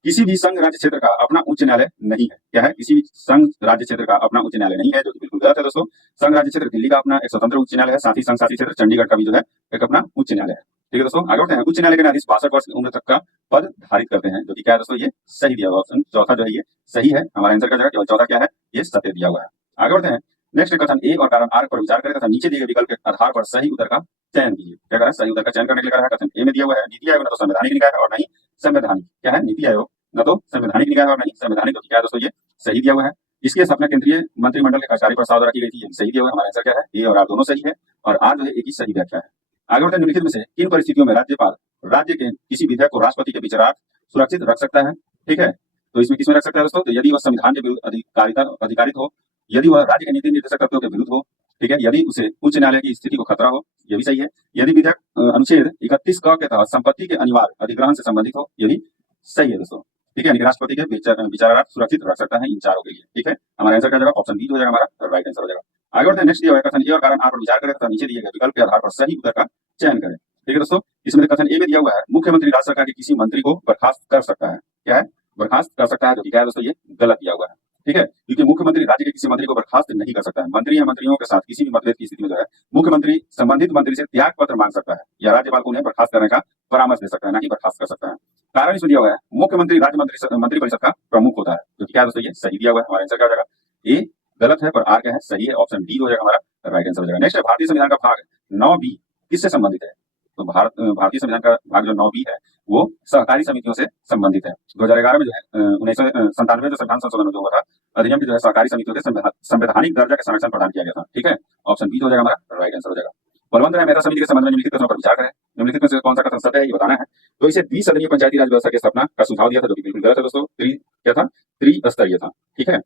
किसी भी संघ राज्य क्षेत्र का अपना उच्च न्यायालय नहीं है। क्या है, किसी भी संघ राज्य क्षेत्र का अपना उच्च न्यायालय नहीं है, जो कि बिल्कुल गलत है दोस्तों। संघ राज्य क्षेत्र दिल्ली का अपना एक स्वतंत्र उच्च न्यायालय है, साथ ही संघ शासित क्षेत्र चंडीगढ़ का भी जो है एक अपना उच्च न्यायालय है। ठीक है दोस्तों, आगे बढ़ते हैं, उच्च न्यायालय के न्यायाधीश 62 वर्ष की उम्र तक का पद धारित करते हैं, जो कि क्या है दोस्तों, ये सही दिया हुआ। ऑप्शन चौथा जो है ये सही है, हमारा आंसर क्या जाएगा, केवल चौथा क्या है, ये सत्य दिया हुआ है। आगे बढ़ते हैं, नेक्स्ट कथन ए और कारण आर पर विचार करें तथा नीचे दिए गए विकल्प के आधार पर सही उत्तर का चयन कीजिए। क्या करें, सही उत्तर का चयन करने के लिए कहा है, कथन ए में दिया हुआ है, नीति आयोग न तो संवैधानिक निकाय है और नहीं संवैधानिक, क्या है, नीति आयोग न तो संवैधानिक निकाय और नहीं संवैधानिक, तो क्या है दोस्तों, ये सही दिया हुआ है। इसकी स्थापना केंद्रीय मंत्रिमंडल के कार्य प्रस्ताव द्वारा की गई थी, ये सही दिया हुआ है। हमारा आंसर क्या है, ए और आर दोनों सही है, और आर जो है एक ही सही व्याख्या है। आगे बढ़ते हैं, निम्नलिखित में से किन परिस्थितियों में राज्यपाल राज्य के किसी विधेयक को राष्ट्रपति के विचारार्थ सुरक्षित रख सकता है। ठीक है, तो इसमें किसमें रख सकता है दोस्तों, तो यदि वह संविधान के विरुद्ध अधिकारित हो, यदि वह राज्य के नीति निर्देशक तत्वों के विरुद्ध हो, ठीक है, यदि उसे उच्च न्यायालय की स्थिति को खतरा हो, ये भी सही है, यदि विधेयक अनुच्छेद 31 क के तहत संपत्ति के अनिवार्य अधिग्रहण से संबंधित हो, ये भी सही है दोस्तों। ठीक है, यानी राष्ट्रपति के विचारार्थ सुरक्षित रख सकता है इन चारों के लिए। ठीक है, हमारा आंसर क्या जाएगा, ऑप्शन बी हो जाएगा हमारा राइट आंसर हो जाएगा। आगे बढ़ते हैं, नेक्स्ट दिया हुआ है, कथन ए और कारण आर पर विचार करें तथा नीचे दिए गए विकल्प के आधार पर सही उत्तर का चयन करें। ठीक है दोस्तों, इसमें कथन ए में दिया हुआ है, मुख्यमंत्री राज्य सरकार के किसी मंत्री को बर्खास्त कर सकता है। क्या है, बर्खास्त कर सकता है, जो कि क्या है दोस्तों, ये गलत दिया हुआ है। ठीक है, क्योंकि मुख्यमंत्री राज्य के किसी मंत्री को बर्खास्त नहीं कर सकता है। मंत्री या मंत्रियों के साथ किसी भी मतभेद की स्थिति में जो है मुख्यमंत्री संबंधित मंत्री से त्याग पत्र मांग सकता है या राज्यपाल को उन्हें बर्खास्त करने का परामर्श दे सकता है, ना कि बर्खास्त कर सकता है। कारण इसमें दिया हुआ है, मुख्यमंत्री राज्य मंत्री परिषद का प्रमुख होता है, जो कि क्या दोस्तों, ये सही दिया हुआ है। हमारा आंसर क्या हो जाएगा, ए गलत है, पर आर क्या है, सही है, ऑप्शन डी हो जाएगा हमारा राइट आंसर हो जाएगा। नेक्स्ट है, भारतीय संविधान का भाग 9B किससे संबंधित है, तो भारतीय संविधान का भाग जो 9B है वो सहकारी समितियों से संबंधित है। 2011 में जो है 1997 जो संविधान संशोधन जो हुआ था अधिनियम की जो है सहकारी समितियों के संवैधानिक दर्जा के संरक्षण प्रदान किया गया था। ठीक है, ऑप्शन बी हो जाएगा हमारा राइट आंसर हो जाएगा। बलवंत राय मेहता समिति के संबंध में निम्नलिखित कथनों पर विचार करें। निम्नलिखित में से कौन सा कथन सत्य है ये बताना है। तो इसे द्विसदनीय पंचायती राज व्यवस्था की स्थापना का सुझाव दिया था, जो कि बिल्कुल गलत है दोस्तों। क्या था? त्रिस्तरीय था। ठीक है।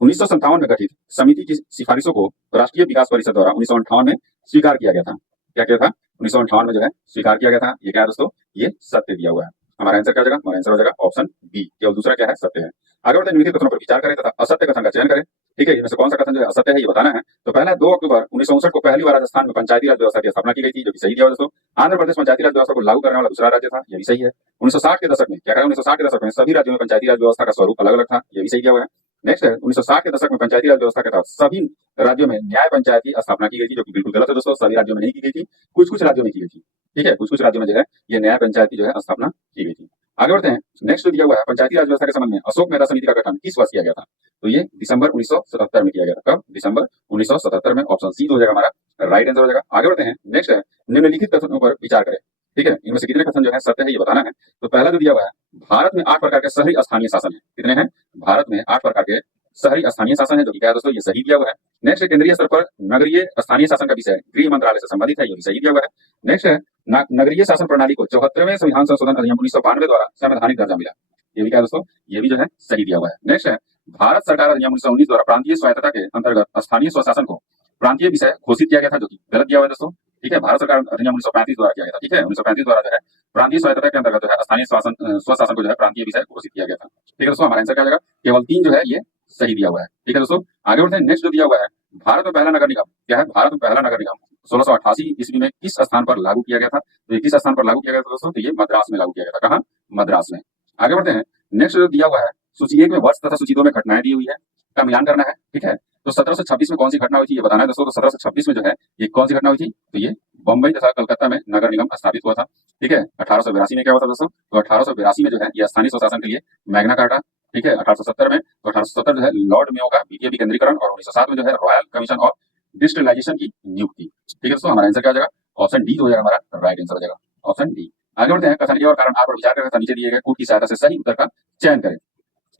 1957 में गठित समिति की सिफारिशों को राष्ट्रीय विकास परिषद द्वारा 1958 में स्वीकार किया गया था। क्या किया था? 1958 में जो है स्वीकार किया गया था। ये क्या है दोस्तों? ये सत्य दिया हुआ है। हमारा आंसर क्या हो जाएगा? हमारा आंसर हो जाएगा ऑप्शन बी। केवल दूसरा क्या है? सत्य है। आगे बढ़ते निम्नलिखित कथनों पर विचार करें तथा असत्य कथन का चयन करें। ठीक है, इनमें से कौन सा कथन जो है असत्य है ये बताना है। तो पहला 2 अक्टूबर 1959 को पहली बार राजस्थान में पंचायती राज व्यवस्था की स्थापना की गई थी, जो कि सही दिया हुआ दोस्तों। आंध्र प्रदेश पंचायती राज व्यवस्था को लागू करने वाला दूसरा राज्य था, ये भी सही है। 1960 के दशक में क्या कहा? 1960 के दशक में सभी राज्यों में पंचायती राज व्यवस्था का स्वरूप अलग अलग था, ये भी सही दिया हुआ है। नेक्स्ट है 1960 के दशक में पंचायती राज व्यवस्था के तहत सभी राज्यों में न्याय पंचायत की स्थापना की गई थी, जो कि बिल्कुल गलत है दोस्तों। सभी राज्यों में नहीं की गई थी, कुछ कुछ राज्यों में की गई थी। ठीक है, कुछ कुछ राज्यों में जो है ये न्याय पंचायत की जो है स्थापना की गई थी। आगे बढ़ते हैं। नेक्स्ट दिया हुआ है पंचायती राज व्यवस्था के संबंध में अशोक मेहता समिति का गठन किस वर्ष किया गया था? तो ये दिसंबर 1977 में किया गया था। कब? दिसंबर 1977 में। ऑप्शन सी हो जाएगा हमारा राइट आंसर हो जाएगा। आगे बढ़ते हैं। नेक्स्ट है निम्नलिखित कथनों पर विचार करें। ठीक है, इनमें से कितने कथन जो है सत्य है ये बताना है। तो पहला जो दिया हुआ है, भारत में 8 प्रकार के शहरी स्थानीय शासन है। कितने हैं? भारत में 8 प्रकार के शहरी स्थानीय शासन है, जो कि क्या है दोस्तों? ये सही दिया हुआ है। नेक्स्ट केंद्रीय स्तर पर नगरीय स्थानीय शासन का विषय गृह मंत्रालय से संबंधित है, ये भी सही दिया हुआ है। नेक्स्ट है नगरीय शासन प्रणाली को 74वें संविधान संशोधन अधिनियम 1992 द्वारा संवैधानिक दर्जा मिला, ये भी क्या है दोस्तों? ये भी जो है सही दिया हुआ है। नेक्स्ट है भारत सरकार अधिनियम 1919 द्वारा प्रांतीय स्वायत्तता के अंतर्गत स्थानीय स्वशासन को प्रांतीय विषय घोषित किया गया था, जो कि गलत दिया हुआ है दोस्तों। ठीक है, भारत सरकार अधिनियम 1935 द्वारा किया गया था। ठीक है, 1935 द्वारा जो है प्रांतीय स्वायत्तता के अंतर्गत जो है स्थानीय स्वशासन को जो है प्रांतीय विषय घोषित किया गया था। ठीक है दोस्तों, हमारा आंसर क्या जाएगा? केवल 3 जो है ये सही दिया हुआ है। ठीक है दोस्तों, आगे बढ़ते हैं। नेक्स्ट जो दिया हुआ है, भारत में पहला नगर निगम क्या है? भारत में पहला नगर निगम 1688 ईस्वी में किस स्थान पर लागू किया गया था? तो किस स्थान पर लागू किया गया था दोस्तों? तो ये मद्रास में लागू किया गया था। कहाँ? मद्रास में। आगे बढ़ते हैं। नेक्स्ट जो दिया हुआ है, सूची 1 में वर्ष तथा सूची 2 में घटनाएं दी हुई है, का मिलान करना है। ठीक है, तो 1726 में कौन सी घटना हुई थी ये बताना है दोस्तों। तो 1726 में जो है ये कौन सी घटना हुई थी? तो ये बंबई तथा कलकत्ता में नगर निगम स्थापित हुआ था। ठीक है, 1882 में क्या हुआ था दोस्तों? तो 1882 में जो है ये स्थानीय स्वशासन के लिए मैग्ना कार्टा। ठीक है, 1870 में, तो 1870 जो है लॉर्ड मेयो का द्वितीय विकेंद्रीकरण, और 1907 में जो है रॉयल कमीशन ऑफ डिजिटलाइजेशन की नियुक्ति। ठीक है दोस्तों, हमारा आंसर क्या हो जाएगा? ऑप्शन डी हो जाएगा हमारा राइट आंसर हो जाएगा, ऑप्शन डी। आगे बढ़ते हैं। कथन ए और कारण आर पर विचार करके नीचे दिए गए कूट की सहायता से सही उत्तर का चयन करें।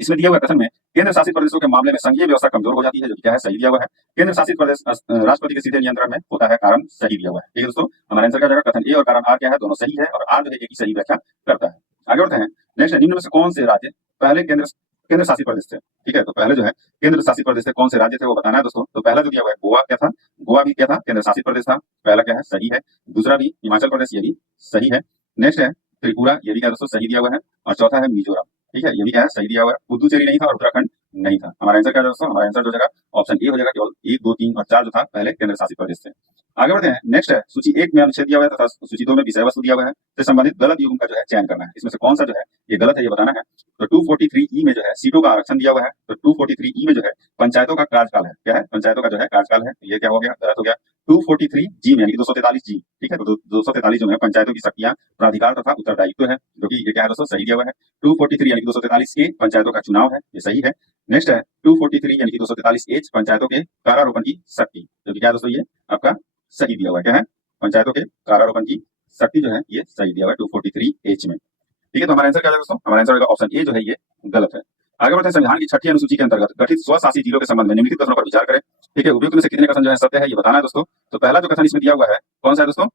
इसमें दिया हुआ कथन में केंद्र शासित प्रदेशों के मामले में संघीय व्यवस्था कमजोर हो जाती है, जो क्या है? सही दिया हुआ है। केंद्र शासित प्रदेश राष्ट्रपति के सीधे नियंत्रण में होता है, कारण सही दिया हुआ है। ठीक है दोस्तों, हमारा आंसर क्या जाएगा? कथन ए और कारण आर क्या है? दोनों सही है, और आर जो है एक ही सही व्याख्या करता है। आगे बढ़ते हैं। नेक्स्ट निम्न में से कौन से राज्य पहले केंद्र शासित प्रदेश थे? ठीक है, तो पहले जो है केंद्र शासित प्रदेश थे, कौन से राज्य थे वो बताना है दोस्तों। तो पहला जो दिया हुआ है गोवा क्या था? गोवा भी क्या था? केंद्र शासित प्रदेश था। पहला क्या है? सही है। दूसरा भी हिमाचल प्रदेश, ये भी सही है। नेक्स्ट है त्रिपुरा, ये भी क्या दोस्तों? सही दिया हुआ है। और चौथा है मिजोरम। ठीक है, ये भी क्या है? सही दिया हुआ है। पुदुचेरी नहीं था और उत्तराखंड नहीं था। हमारा आंसर क्या है दोस्तों? हमारा आंसर हो जाएगा ऑप्शन ए हो जाएगा। केवल 1, 2, 3 और 4 जो था पहले केंद्र शासित प्रदेश थे। आगे बढ़ते हैं। नेक्स्ट है सूची 1 में अनुच्छेद दिया हुआ है तथा सूची 2 में विषय वस्तु दिया हुआ है, से संबंधित गलत युग्म का जो है चयन करना है। इसमें से कौन सा जो है ये गलत है ये बताना है। तो 243E में जो है सीटों का आरक्षण दिया हुआ है। तो 243E में जो है पंचायतों का कार्यकाल है। क्या है? पंचायतों का जो है कार्यकाल है। ये क्या हो गया? गलत हो गया। 243G में यानी 243G। ठीक है, तो 243 जो है पंचायतों की शक्तियां, प्राधिकार तथा उत्तरदायित्व है, जो कि ये क्या है दोस्तों? सही दिया हुआ है। 243 यानी 243 के पंचायतों का चुनाव है, ये सही है। नेक्स्ट है 243 यानी कि 243H पंचायतों के कारारोपण की शक्ति, जो कि क्या है दोस्तों? ये आपका सही दिया हुआ है। क्या है? पंचायतों के कारारोपण की शक्ति जो है ये सही दिया हुआ है 243H में। ठीक है, तो हमारा आंसर क्या है दोस्तों? हमारा आंसर होगा ऑप्शन ए जो है ये गलत है। आगे बढ़ते हैं। संविधान की 6ठी अनुसूची के अंतर्गत गठित स्वशासी जिलों के संबंध में निम्नलिखित कथनों पर विचार करें। ठीक है, उपयुक्त में से कितने कथन जो है सत्य है ये बताना है दोस्तों। तो पहला जो कथन इसमें दिया हुआ है कौन सा है दोस्तों?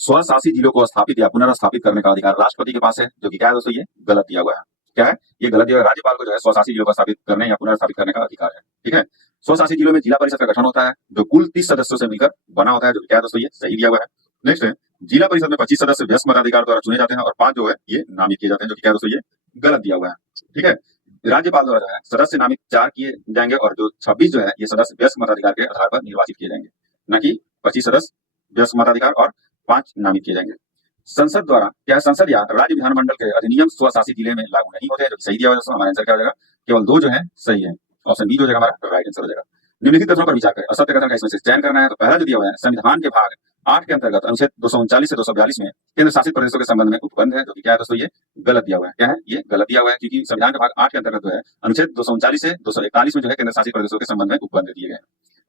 स्वशासी जिलों को स्थापित या पुनर्स्थापित करने का अधिकार राष्ट्रपति के पास है, जो कि क्या है दोस्तों? ये गलत दिया हुआ है। क्या है? ये गलत दिया हुआ है। राज्यपाल को जो है स्वशासी जिलों को स्थापित करने या पुनर्स्थापित करने का अधिकार है। ठीक है, स्वशासी जिलों में जिला परिषद का गठन होता है, जो कुल 30 सदस्यों से मिलकर बना होता है, जो क्या है दोस्तों? ये सही दिया हुआ है। नेक्स्ट है जिला परिषद में 25 सदस्य व्यस्क मताधिकार द्वारा चुने जाते हैं, और 5 जो है ये नामित किए जाते हैं, जो कि क्या है दोस्तों? ये गलत दिया हुआ है। ठीक है, राज्यपाल द्वारा जो है सदस्य नामित 4 किए जाएंगे, और जो 26 जो है ये सदस्य व्यस्क मताधिकार के आधार पर निर्वाचित किए जाएंगे, न कि 25 सदस्य व्यस्क मताधिकार और 5 नामित किए जाएंगे। संसद द्वारा क्या है? संसद या राज्य विधानमंडल के अधिनियम स्वशासी जिले में लागू नहीं होते हैं, जो सही दिया हुआ है। हमारा आंसर क्या हो जाएगा? केवल 2 जो है सही है, ऑप्शन बी हो जाएगा हमारा राइट आंसर हो जाएगा। निम्नलिखित कथनों पर विचार करें। असत्य कथन का इसमें से चयन करना है। तो पहला जो दिया हुआ है संविधान के भाग 8 के अंतर्गत अनुच्छेद 239 से 242 में केंद्र शासित प्रदेशों के संबंध में उपबंध है, जो कि क्या है दोस्तों? ये गलत दिया हुआ है। क्या है? ये गलत दिया हुआ है, क्योंकि संविधान के भाग 8 के अंतर्गत जो है अनुच्छेद 239 से 241 में जो है केंद्र शासित प्रदेशों के संबंध में उपबंध दिए गए।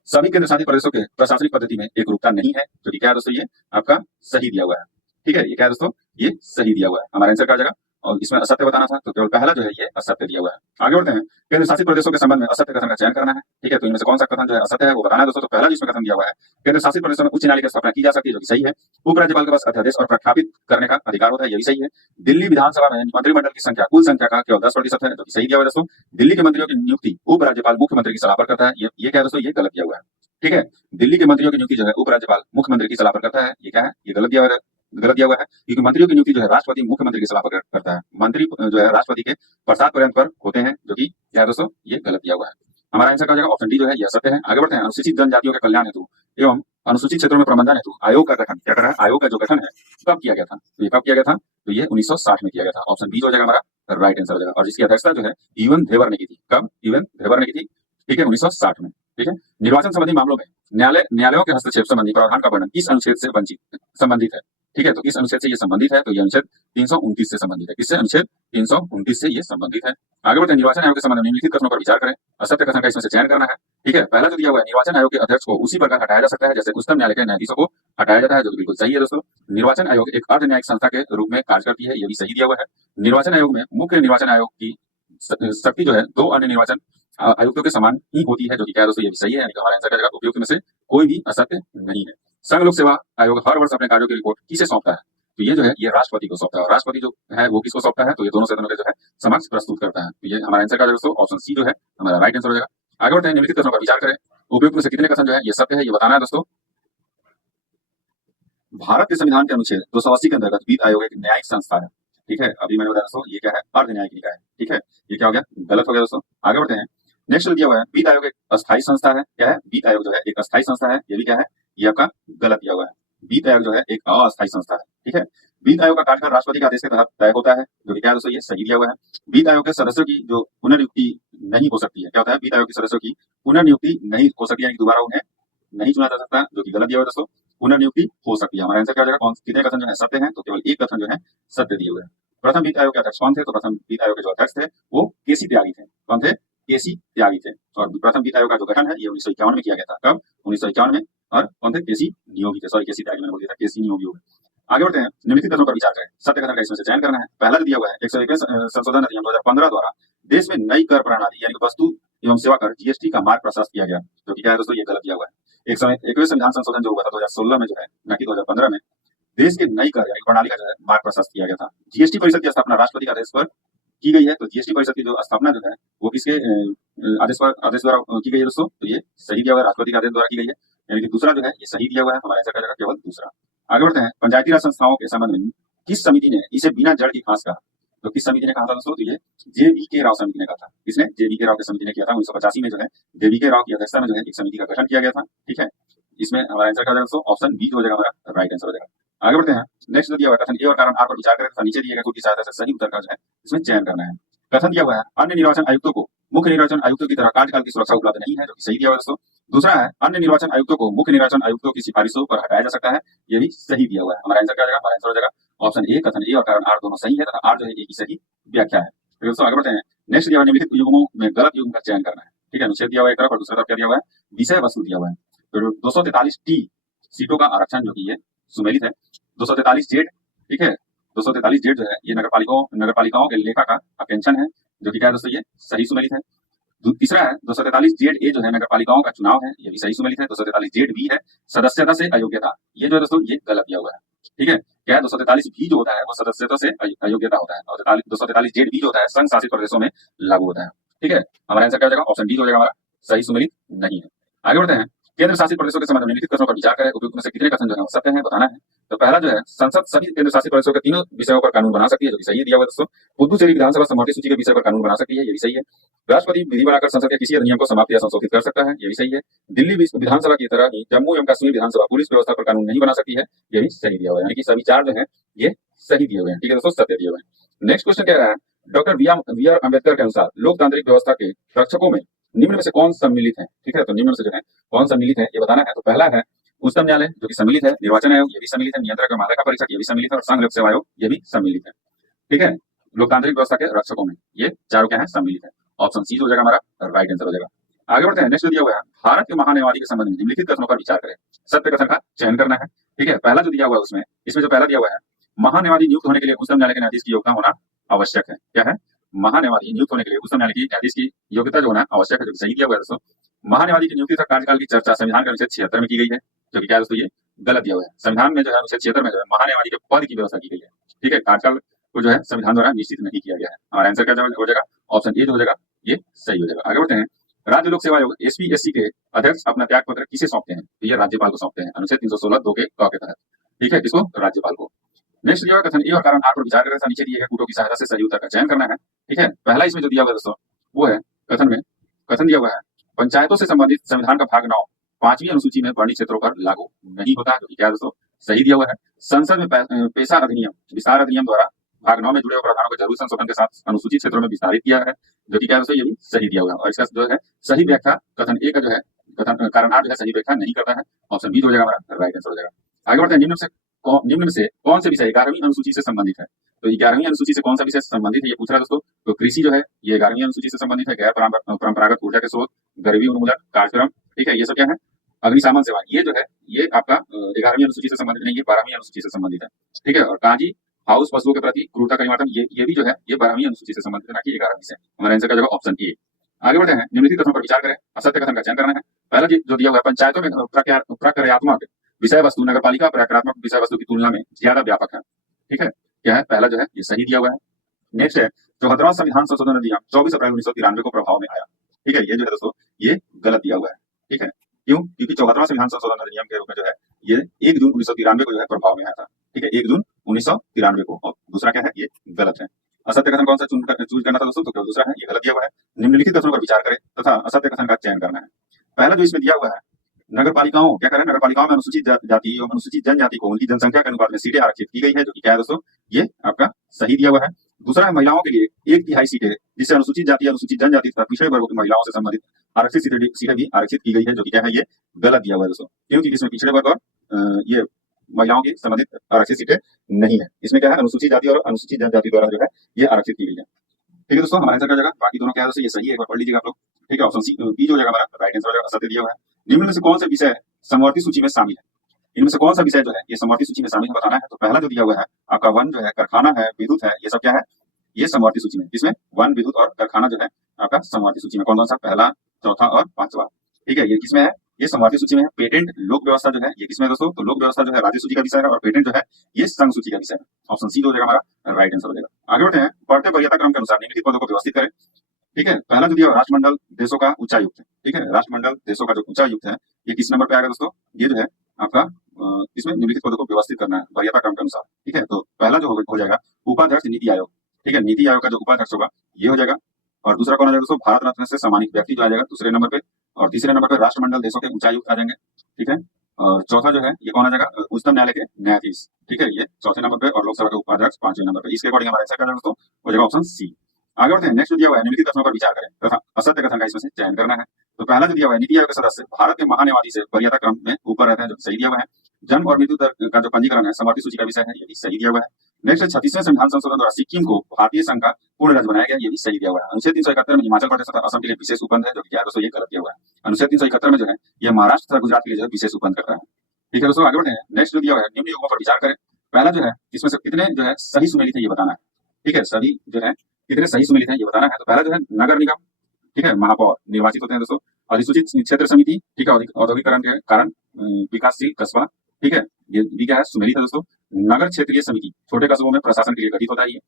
सभी केंद्र शासित प्रदेशों के प्रशासनिक पद्धति में एकरूपता नहीं है, जो कि क्या है दोस्तों? ये आपका सही दिया हुआ है। ठीक है, ये क्या है दोस्तों? ये सही दिया हुआ है। हमारा आंसर क्या हो जाएगा? और इसमें असत्य बताना था, तो केवल पहला जो है ये असत्य दिया हुआ है। आगे बढ़ते हैं, केंद्र शासित प्रदेशों के संबंध में असत्य कथन का चयन करना है। ठीक है, तो इनमें से कौन सा कथन जो है असत्य है वो बताना है दोस्तों। तो पहला जिसमें कथन दिया हुआ है, केंद्र शासित प्रदेशों में उच्च न्यायालय की स्थापना की जा सकती है, जो कि सही है। उपराज्यपाल के पास अध्यादेश और प्रख्यापित करने का अधिकार होता है, ये भी सही है। दिल्ली विधानसभा में मंत्रिमंडल की संख्या कुल संख्या का केवल 10% है, जो कि सही दिया हुआ है दोस्तों। दिल्ली के मंत्रियों की नियुक्ति उपराज्यपाल मुख्यमंत्री की सलाह पर करता है, ये क्या है दोस्तों, ये गलत दिया हुआ है। ठीक है, दिल्ली के मंत्रियों की नियुक्ति जो है उपराज्यपाल मुख्यमंत्री की सलाह पर करता है, ये क्या है, ये गलत दिया हुआ है, गलत दिया हुआ है। क्योंकि मंत्रियों की नियुक्ति जो है राष्ट्रपति मुख्यमंत्री की सलाह पर करता है। मंत्री जो है राष्ट्रपति के प्रसाद पर्यंत पर होते हैं, जो कि क्या है दोस्तों, ये गलत दिया हुआ है। हमारा आंसर का जाएगा ऑप्शन डी जो है ये सत्य है। आगे बढ़ते हैं, अनुसूचित जनजातियों के कल्याण हेतु एवं अनुसूचित क्षेत्रों में प्रबंधन हेतु आयोग का गठन क्या कर रहा है, आयोग का जो गठन है कब किया गया था, तो ये कब किया गया था, तो ये 1960 में किया गया था। ऑप्शन बी हो जाएगा हमारा राइट आंसर हो जाएगा। और जिसकी अध्यक्षता जो है ईवन धेवर ने की थी, कब, ईवन धेवर ने की थी, ठीक है, 1960 में। ठीक है, निर्वाचन संबंधी मामलों में न्यायालयों के हस्तक्षेप संबंधी प्रावधान का वर्णन किस अनुच्छेद से संबंधित है। ठीक है, तो किस अनुच्छेद से ये संबंधित है, तो ये अनुच्छेद 329 से संबंधित है। किससे, अनुच्छेद 329 से ये संबंधित है। आगे बढ़ते हैं, निर्वाचन आयोग के संबंध में निम्नलिखित कथनों पर विचार करें। असत्य कथन का इसमें से चयन करना है। ठीक है, पहला जो दिया हुआ है, निर्वाचन आयोग के अध्यक्ष को उसी प्रकार हटाया जा सकता है जैसे उच्चतम न्यायालय के न्यायाधीशों को हटाया जाता है, जो कि बिल्कुल सही है दोस्तों। निर्वाचन आयोग एक अर्ध न्यायिक संस्था के रूप में कार्य करती है, ये भी सही दिया हुआ है। निर्वाचन आयोग में मुख्य निर्वाचन आयोग की शक्ति जो है दो अन्य निर्वाचन आयुक्तों के समान ही होती है, जो कि क्या है दोस्तों, ये भी सही है। यानी कि हमारा आंसर का जगह उपयुक्त में से कोई भी असत्य नहीं है। संघ लोक सेवा आयोग हर वर्ष अपने कार्यों की रिपोर्ट किसे सौंपता है, तो ये जो है ये राष्ट्रपति को सौंपता है। और राष्ट्रपति जो है वो किसको सौंपता है, तो ये दोनों सदनों के जो है समक्ष प्रस्तुत करता है। तो ये हमारा आंसर का दोस्तों ऑप्शन सी जो है हमारा राइट आंसर हो जाएगा। आगे बढ़ते हैं, निम्नलिखित कथनों पर विचार करें। उपयुक्त में से कितने कथन जो है ये सत्य है, ये बताना है दोस्तों। भारत के संविधान के अनुच्छेद 280 के अंतर्गत वित्त आयोग एक न्यायिक संस्था है। ठीक है, अभी मैंने बताया दोस्तों ये क्या है, अर्ध न्यायिक निकाय है। ठीक है, ये क्या हो गया, गलत हो गया दोस्तों। आगे बढ़ते हैं, नेक्स्ट दिया हुआ है, वित्त आयोग एक अस्थायी संस्था है। क्या है, वित्त आयोग जो है एक अस्थायी संस्था है, ये भी क्या है, ये आपका गलत दिया हुआ है। वित्त आयोग जो है एक अस्थायी संस्था है। ठीक है, वित्त आयोग का कार्यकाल राष्ट्रपति के आदेश के तहत तय होता है, जो कि क्या है दोस्तों, ये सही दिया हुआ है। वित्त आयोग के सदस्यों की जो पुनर्नियुक्ति नहीं हो सकती है, क्या होता है, वित्त आयोग के सदस्यों की पुनर्नियुक्ति नहीं हो सकती है, दोबारा उन्हें नहीं चुना जा सकता, जो कि गलत दिया हुआ है दोस्तों। पुनर्नियुक्ति हो सकती है। हमारा आंसर क्या हो जाएगा, कौन कितने कथन जो है सत्य है, तो केवल एक कथन जो है सत्य दिए हुए हैं। प्रथम वित्त आयोग के अध्यक्ष कौन थे, तो प्रथम वित्त आयोग के जो अध्यक्ष थे वो केसी त्यागी थे। कौन थे, केसी त्यागी थे। और प्रथम वित्त आयोग का जो गठन है ये 1951 में किया गया था। कब, 1951 में। और कौन थे, केसी नियोगी थे, सॉरी केसी त्यागी मैंने बोल दिया था, केसी नियोगी हो गए। आगे बढ़ते हैं, निम्नलिखित कथनों पर विचार करें। सत्य कथन का इसमें से चयन करना है। पहला दिया हुआ है 101वें संशोधन अधिनियम 2015 द्वारा देश में नई कर प्रणाली यानी कि वस्तु एवं सेवा कर जीएसटी का मार्ग प्रशस्त किया गया, जो कि क्या है दोस्तों, ये गलत दिया हुआ है। 101वें संविधान संशोधन जो हुआ था 2016 में जो है, न कि 2015 में, देश के नई कर यानी प्रणाली का जो है मार्ग प्रशस्त किया गया था। जीएसटी परिषद की स्थापना राष्ट्रपति के आदेश पर की गई है, तो जीएसटी परिषद की जो स्थापना जो है वो किसके आदेश द्वारा की गई है दोस्तों, तो ये सही दिया हुआ है, राष्ट्रपति के आदेश द्वारा की गई है। यानी कि दूसरा जो है ये सही दिया हुआ है, हमारे आंसर का जगह केवल दूसरा। आगे बढ़ते हैं, पंचायती राज संस्थाओं के संबंध में किस समिति ने इसे बिना जड़ की घास कहा, तो किस समिति ने कहा था दोस्तों, तो ये JVK राव समिति ने कहा था। किसने, JVK राव की समिति ने किया था। 1985 में जो है JVK राव की अध्यक्षता में जो है एक समिति का गठन किया गया था। ठीक है, इसमें हमारा आंसर का दोस्तों ऑप्शन बी हो जाएगा, हमारा राइट आंसर हो जाएगा। आगे बढ़ते हैं, नेक्स्ट दिया हुआ है, कथन ए और कारण आर पर विचार करें तथा नीचे दिए गए की सहायता से सही उत्तर का जो है इसमें चयन करना है। कथन दिया हुआ है, अन्य निर्वाचन आयुक्तों को मुख्य निर्वाचन आयुक्तों की तरह कार्यकाल की सुरक्षा उपलब्ध नहीं है, जो कि सही दिया हुआ है दोस्तों। दूसरा है, अन्य निर्वाचन आयुक्तों को मुख्य निर्वाचन आयुक्तों की सिफारिशों पर हटाया जा सकता है, ये भी सही दिया हुआ है। हमारा आंसर क्या हो जाएगा, हमारा आंसर हो जाएगा ऑप्शन ए, कथन ए और कारण आर दोनों सही है तथा आर जो है ए की सही व्याख्या है। तो दोस्तों आगे बढ़ते हैं, नेक्स्ट दिया हुआ निम्नलिखित युग्मों में गलत युग्म का चयन करना है। ठीक है, अनुच्छेद दिया हुआ है एक तरफ और दूसरी तरफ क्या दिया हुआ है, विषय वस्तु दिया हुआ है। तो 243T सीटों का आरक्षण जो कि ये सुमेलित है। 243Z, ठीक है, 243Z जो है ये नगर पालिकाओं के लेखा का पेंशन है, जो कि क्या है दोस्तों, ये सही सुमेलित है। तीसरा है 243ZA जो है नगर पालिकाओं का चुनाव है, ये भी सही सुमेलित है। 243ZB है सदस्यता से अयोग्यता, ये जो है दोस्तों ये गलत दिया हुआ है। ठीक है, क्या है 243B जो होता है वो सदस्यता से अयोग्यता होता है, और 243ZB जो होता है संघ शासित प्रदेशों में लागू होता है। ठीक है, हमारा आंसर क्या हो जाएगा, ऑप्शन डी हो जाएगा हमारा, सही सुमेलित नहीं है। आगे बढ़ते हैं, केंद्र शासित प्रदेशों के संबंध में निम्नलिखित कथनों पर विचार करें। उपयुक्त में से कितने कथन जो है सत्य है, बताना है। तो पहला जो है, संसद सभी केंद्र शासित प्रदेशों के तीनों विषयों पर कानून बना सकती है, जो कि सही दिया हुआ है दोस्तों। पुदुचेरी विधानसभा समवर्ती सूची के विषय पर कानून बना सकती है, ये भी सही है। राष्ट्रपति विधि बनाकर संसद के किसी अधिनियम को समाप्त या संशोधित कर सकता है, ये भी सही है। दिल्ली विधानसभा की तरह ही जम्मू एवं कश्मीर विधानसभा पुलिस व्यवस्था पर कानून नहीं बना सकती है, ये भी सही दिया हुआ है। यानी कि सभी चार जो है ये सही दिए हुए हैं। ठीक है दोस्तों, सत्य दिए हुए हैं। नेक्स्ट क्वेश्चन कह रहा है, डॉक्टर बी आर अम्बेडकर के अनुसार लोकतांत्रिक व्यवस्था के रक्षकों में निम्न में से कौन सम्मिलित है। ठीक है, तो निम्न में से जो है कौन सम्मिलित है ये बताना है। तो पहला है उच्चतम न्यायालय जो कि सम्मिलित है, निर्वाचन आयोग ये भी सम्मिलित है, नियंत्रक एवं महालेखा परीक्षक ये भी सम्मिलित है, और संघ लोक सेवा आयोग ये भी सम्मिलित है। ठीक है, लोकतांत्रिक व्यवस्था के रक्षकों में ये चारों क्या है, सम्मिलित है। ऑप्शन सी हो जाएगा हमारा राइट आंसर हो जाएगा। आगे बढ़ते हैं, नेक्स्ट दिया हुआ है, भारत के महान्यायवादी के संबंध में निम्नलिखित कथनों पर विचार करें। सत्य कथन का चयन करना है। ठीक है, पहला जो दिया हुआ है उसमें, इसमें जो पहला दिया हुआ है, महान्यायवादी नियुक्त होने के लिए उच्चतम न्यायालय के न्यायाधीश की योग्यता होना आवश्यक है। क्या है? महान्यायवादी नियुक्त होने के लिए उच्चतम न्यायालय के न्यायाधीश की योग्यता जो होना आवश्यक है, जो कि सही दिया हुआ है दोस्तों। महान्यायवादी की नियुक्ति तथा कार्यकाल की चर्चा संविधान के अनुच्छेद 76 में की गई है, जो कि क्या है दोस्तों, ये गलत दिया हुआ है। संविधान में जो है अनुच्छेद 76 में जो है महान्यायवादी के पद की व्यवस्था की गई है। ठीक है, कार्यकाल को जो है संविधान द्वारा निश्चित नहीं किया गया है। हमारा आंसर क्या हो जाएगा? ऑप्शन ए जो हो जाएगा ये सही हो जाएगा। आगे बढ़ते हैं। राज्य लोक सेवा आयोग एसपी एससी के अध्यक्ष अपना त्याग पत्र किसे सौंपते हैं? तो ये राज्यपाल को सौंपते हैं, अनुच्छेद 316 2 के क के तहत। ठीक है, किसको? राज्यपाल को। नेक्स्ट दिया हुआ कथन ए और कारण आर पर विचार करने नीचे दिए गए कूटों की सहायता से सही उत्तर का चयन करना है। ठीक है, पहला इसमें जो दिया हुआ है दोस्तों वो है कथन दिया हुआ है पंचायतों से संबंधित संविधान का भाग 9 5वीं अनुसूची में वर्णित क्षेत्रों पर लागू नहीं होता है, जो कि क्या है दोस्तों सही दिया हुआ है। संसद में पेशा अधिनियम विस्तार अधिनियम द्वारा भाग 9 में जुड़े हुए प्रावधानों को जरूर संशोधन के साथ अनुसूचित क्षेत्रों में विस्तारित किया है, जो कि क्या है दोस्तों ये भी सही दिया हुआ है। और इसका जो है सही व्याख्या कथन ए का जो है कथन कारण आर जो है सही व्याख्या नहीं करता है, ऑप्शन बी हो जाएगा हमारा राइट आंसर हो जाएगा। आगे बढ़ते हैं। निम्न में से कौन से विषय 11वीं अनुसूची से संबंधित है? तो 11वीं अनुसूची से कौन सा विषय संबंधित है ये पूछ रहा है दोस्तों। तो कृषि जो है ये 11वीं अनुसूची से संबंधित है। गैर परंपरागत ऊर्जा के स्रोत, गरीबी उन्मूलन कार्यक्रम, ठीक है, ये सब क्या है? अग्निशमन सेवा, ये जो है ये आपका 11वीं अनुसूची से संबंधित नहीं, ये 12वीं अनुसूची से संबंधित है। ठीक है, और काजी हाउस पशुओं के प्रति क्रूरता का निवारण, ये भी जो है ये 12वीं अनुसूची से संबंधित है, ना कि 11वीं से। हमारा आंसर का जगह ऑप्शन ए। आगे बढ़ते हैं। निम्नलिखित कथनों पर विचार करें, असत्य कथन का चयन करना है। पहला जो दिया हुआ है पंचायतों में प्रक्रियात्मक विषय वस्तु नगर पालिका प्रक्रियात्मक विषय वस्तु की तुलना में ज्यादा व्यापक है। ठीक है, क्या है? पहला जो है ये सही दिया हुआ है। नेक्स्ट है 74वां संविधान संशोधन अधिनियम 24 अप्रैल 1993 को प्रभाव में आया। ठीक है, ये जो है दोस्तों ये गलत दिया हुआ है। ठीक है, क्यों? क्योंकि 74वां संविधान संशोधन अधिनियम के रूप में जो है ये 1 जून 1993 को जो है प्रभाव में आया था। ठीक है, 1 जून 1993 को। और दूसरा क्या है? ये गलत है। असत्य कथन कौन सा चूज करना था दोस्तों? तो दूसरा है, ये गलत दिया हुआ है। निम्नलिखित कथनों पर विचार करें तथा असत्य कथन का चयन करना है। पहला जो इसमें दिया हुआ है नगर पालिकाओं क्या करें? नगर पालिकाओं में अनुसूचित जाति और अनुसूचित जनजाति को उनकी जनसंख्या के अनुपात में सीटें आरक्षित की गई है, जो कि क्या है दोस्तों ये आपका सही दिया हुआ है। दूसरा है महिलाओं के लिए 1/3 सीटें, जिससे अनुसूचित जाति अनुसूचित जनजाति तथा पिछड़े वर्गों की महिलाओं से संबंधित आरक्षित सीटें भी आरक्षित की गई है, जो कि क्या है? ये गलत दिया हुआ है दोस्तों, क्योंकि इसमें पिछड़े वर्ग और ये महिलाओं की संबंधित आरक्षित सीटें नहीं है। इसमें क्या है? अनुसूचित जाति और अनुसूचित जनजाति द्वारा जो है ये आरक्षित की गई है। ठीक है दोस्तों, हमारा आंसर क्या हो जाएगा? बाकी दोनों क्या है दोस्तों ये सही है, एक बार पढ़ लीजिएगा आप लोग। ठीक है, ऑप्शन सी बी जो हो जाएगा हमारा राइट आंसर हो जाएगा। असत्य दिया हुआ है। निम्न में से कौन से विषय समवर्ती सूची में शामिल है? इनमें से कौन सा विषय जो है ये समवर्ती सूची में शामिल है बताना है। तो पहला जो दिया हुआ है आपका वन जो है, कारखाना है, विद्युत है, ये सब क्या है? ये समवर्ती सूची में। इसमें वन, विद्युत और कारखाना जो है आपका समवर्ती सूची में। कौन सा? पहला, चौथा और पांचवा। ठीक है, ये किसमें है? ये समवर्ती सूची में है। पेटेंट लोक व्यवस्था जो है ये किसमें है दोस्तों? तो लोक व्यवस्था जो है राज्य सूची का विषय है, और पेटेंट जो है ये संघ सूची का विषय है। ऑप्शन सी जो हो जाएगा हमारा राइट आंसर हो जाएगा। आगे बढ़ते हैं। बढ़ते वरीयता क्रम के अनुसार निम्नलिखित पदों को व्यवस्थित करें। ठीक है, पहला जो दिया राष्ट्रमंडल देशों का उच्चायुक्त है। ठीक है, राष्ट्रमंडल देशों का जो उच्चायुक्त है ये किस नंबर पे आएगा दोस्तों? ये जो है आपका इसमें निम्नलिखित पदों को व्यवस्थित करना है वरीयता क्रम के अनुसार। ठीक है, तो पहला जो हो जाएगा उपाध्यक्ष नीति आयोग। ठीक है, नीति आयोग का जो उपाध्यक्ष होगा ये हो जाएगा। और दूसरा कौन आ जाएगा दोस्तों? भारत रत्न से सम्मानित व्यक्ति जो आ जाएगा दूसरे नंबर पे। और तीसरे नंबर पे राष्ट्रमंडल देशों के उच्चायुक्त आ जाएंगे। ठीक है, और चौथा जो है ये कौन आ जाएगा? उच्चतम न्यायालय के न्यायाधीश। ठीक है, ये चौथे नंबर पे। और लोकसभा के उपाध्यक्ष 5वें नंबर पे। इसके अकॉर्डिंग हमारा आंसर क्या दोस्तों हो जाएगा ऑप्शन सी। आगे बढ़ते हैं। नेक्स्ट दिया हुआ है निम्नलिखित कथनों पर विचार करें तथा असत्य कथन का इसमें से चयन करना है। तो पहला जो दिया हुआ है नीति आयोग के सदस्य भारत के महान्यायवादी से वरीयता क्रम में ऊपर रहते हैं, जो सही दिया हुआ है। जन्म और मृत्यु दर का जो पंजीकरण है समवर्ती सूची का विषय है, ये भी सही दिया हुआ है। नेक्स्ट 36वें संविधान संशोधन द्वारा सिक्किम को भारतीय संघ का पूर्ण राज्य बनाया गया, ये भी सही दिया हुआ है। अनुच्छेद 371 में हिमाचल प्रदेश तथा असम के लिए विशेष उपबंध है, जो कि क्या है दोस्तों ये गलत दिया हुआ है। अनुच्छेद 371 में जो है ये महाराष्ट्र तथा गुजरात के लिए जो है विशेष उपबंध करता है। ठीक है दोस्तों, आगे बढ़ते हैं। नेक्स्ट जो दिया हुआ है निम्न युगों पर विचार करें। पहला जो है इसमें से कितने जो है सही सुमेलित है ये बताना है। ठीक है, सभी जो है कितने सही सुमेलित है ये बताना है। तो पहला जो है नगर निगम, ठीक है, महापौर निर्वाचित होते हैं दोस्तों। अधिसूचित क्षेत्र समिति, ठीक है, औद्योगिकरण के कारण विकासशील कस्बा, ठीक है, ये भी क्या है? सुमेलित है दोस्तों। नगर क्षेत्रीय समिति छोटे कस्बों में प्रशासन के लिए गठित होता है। ये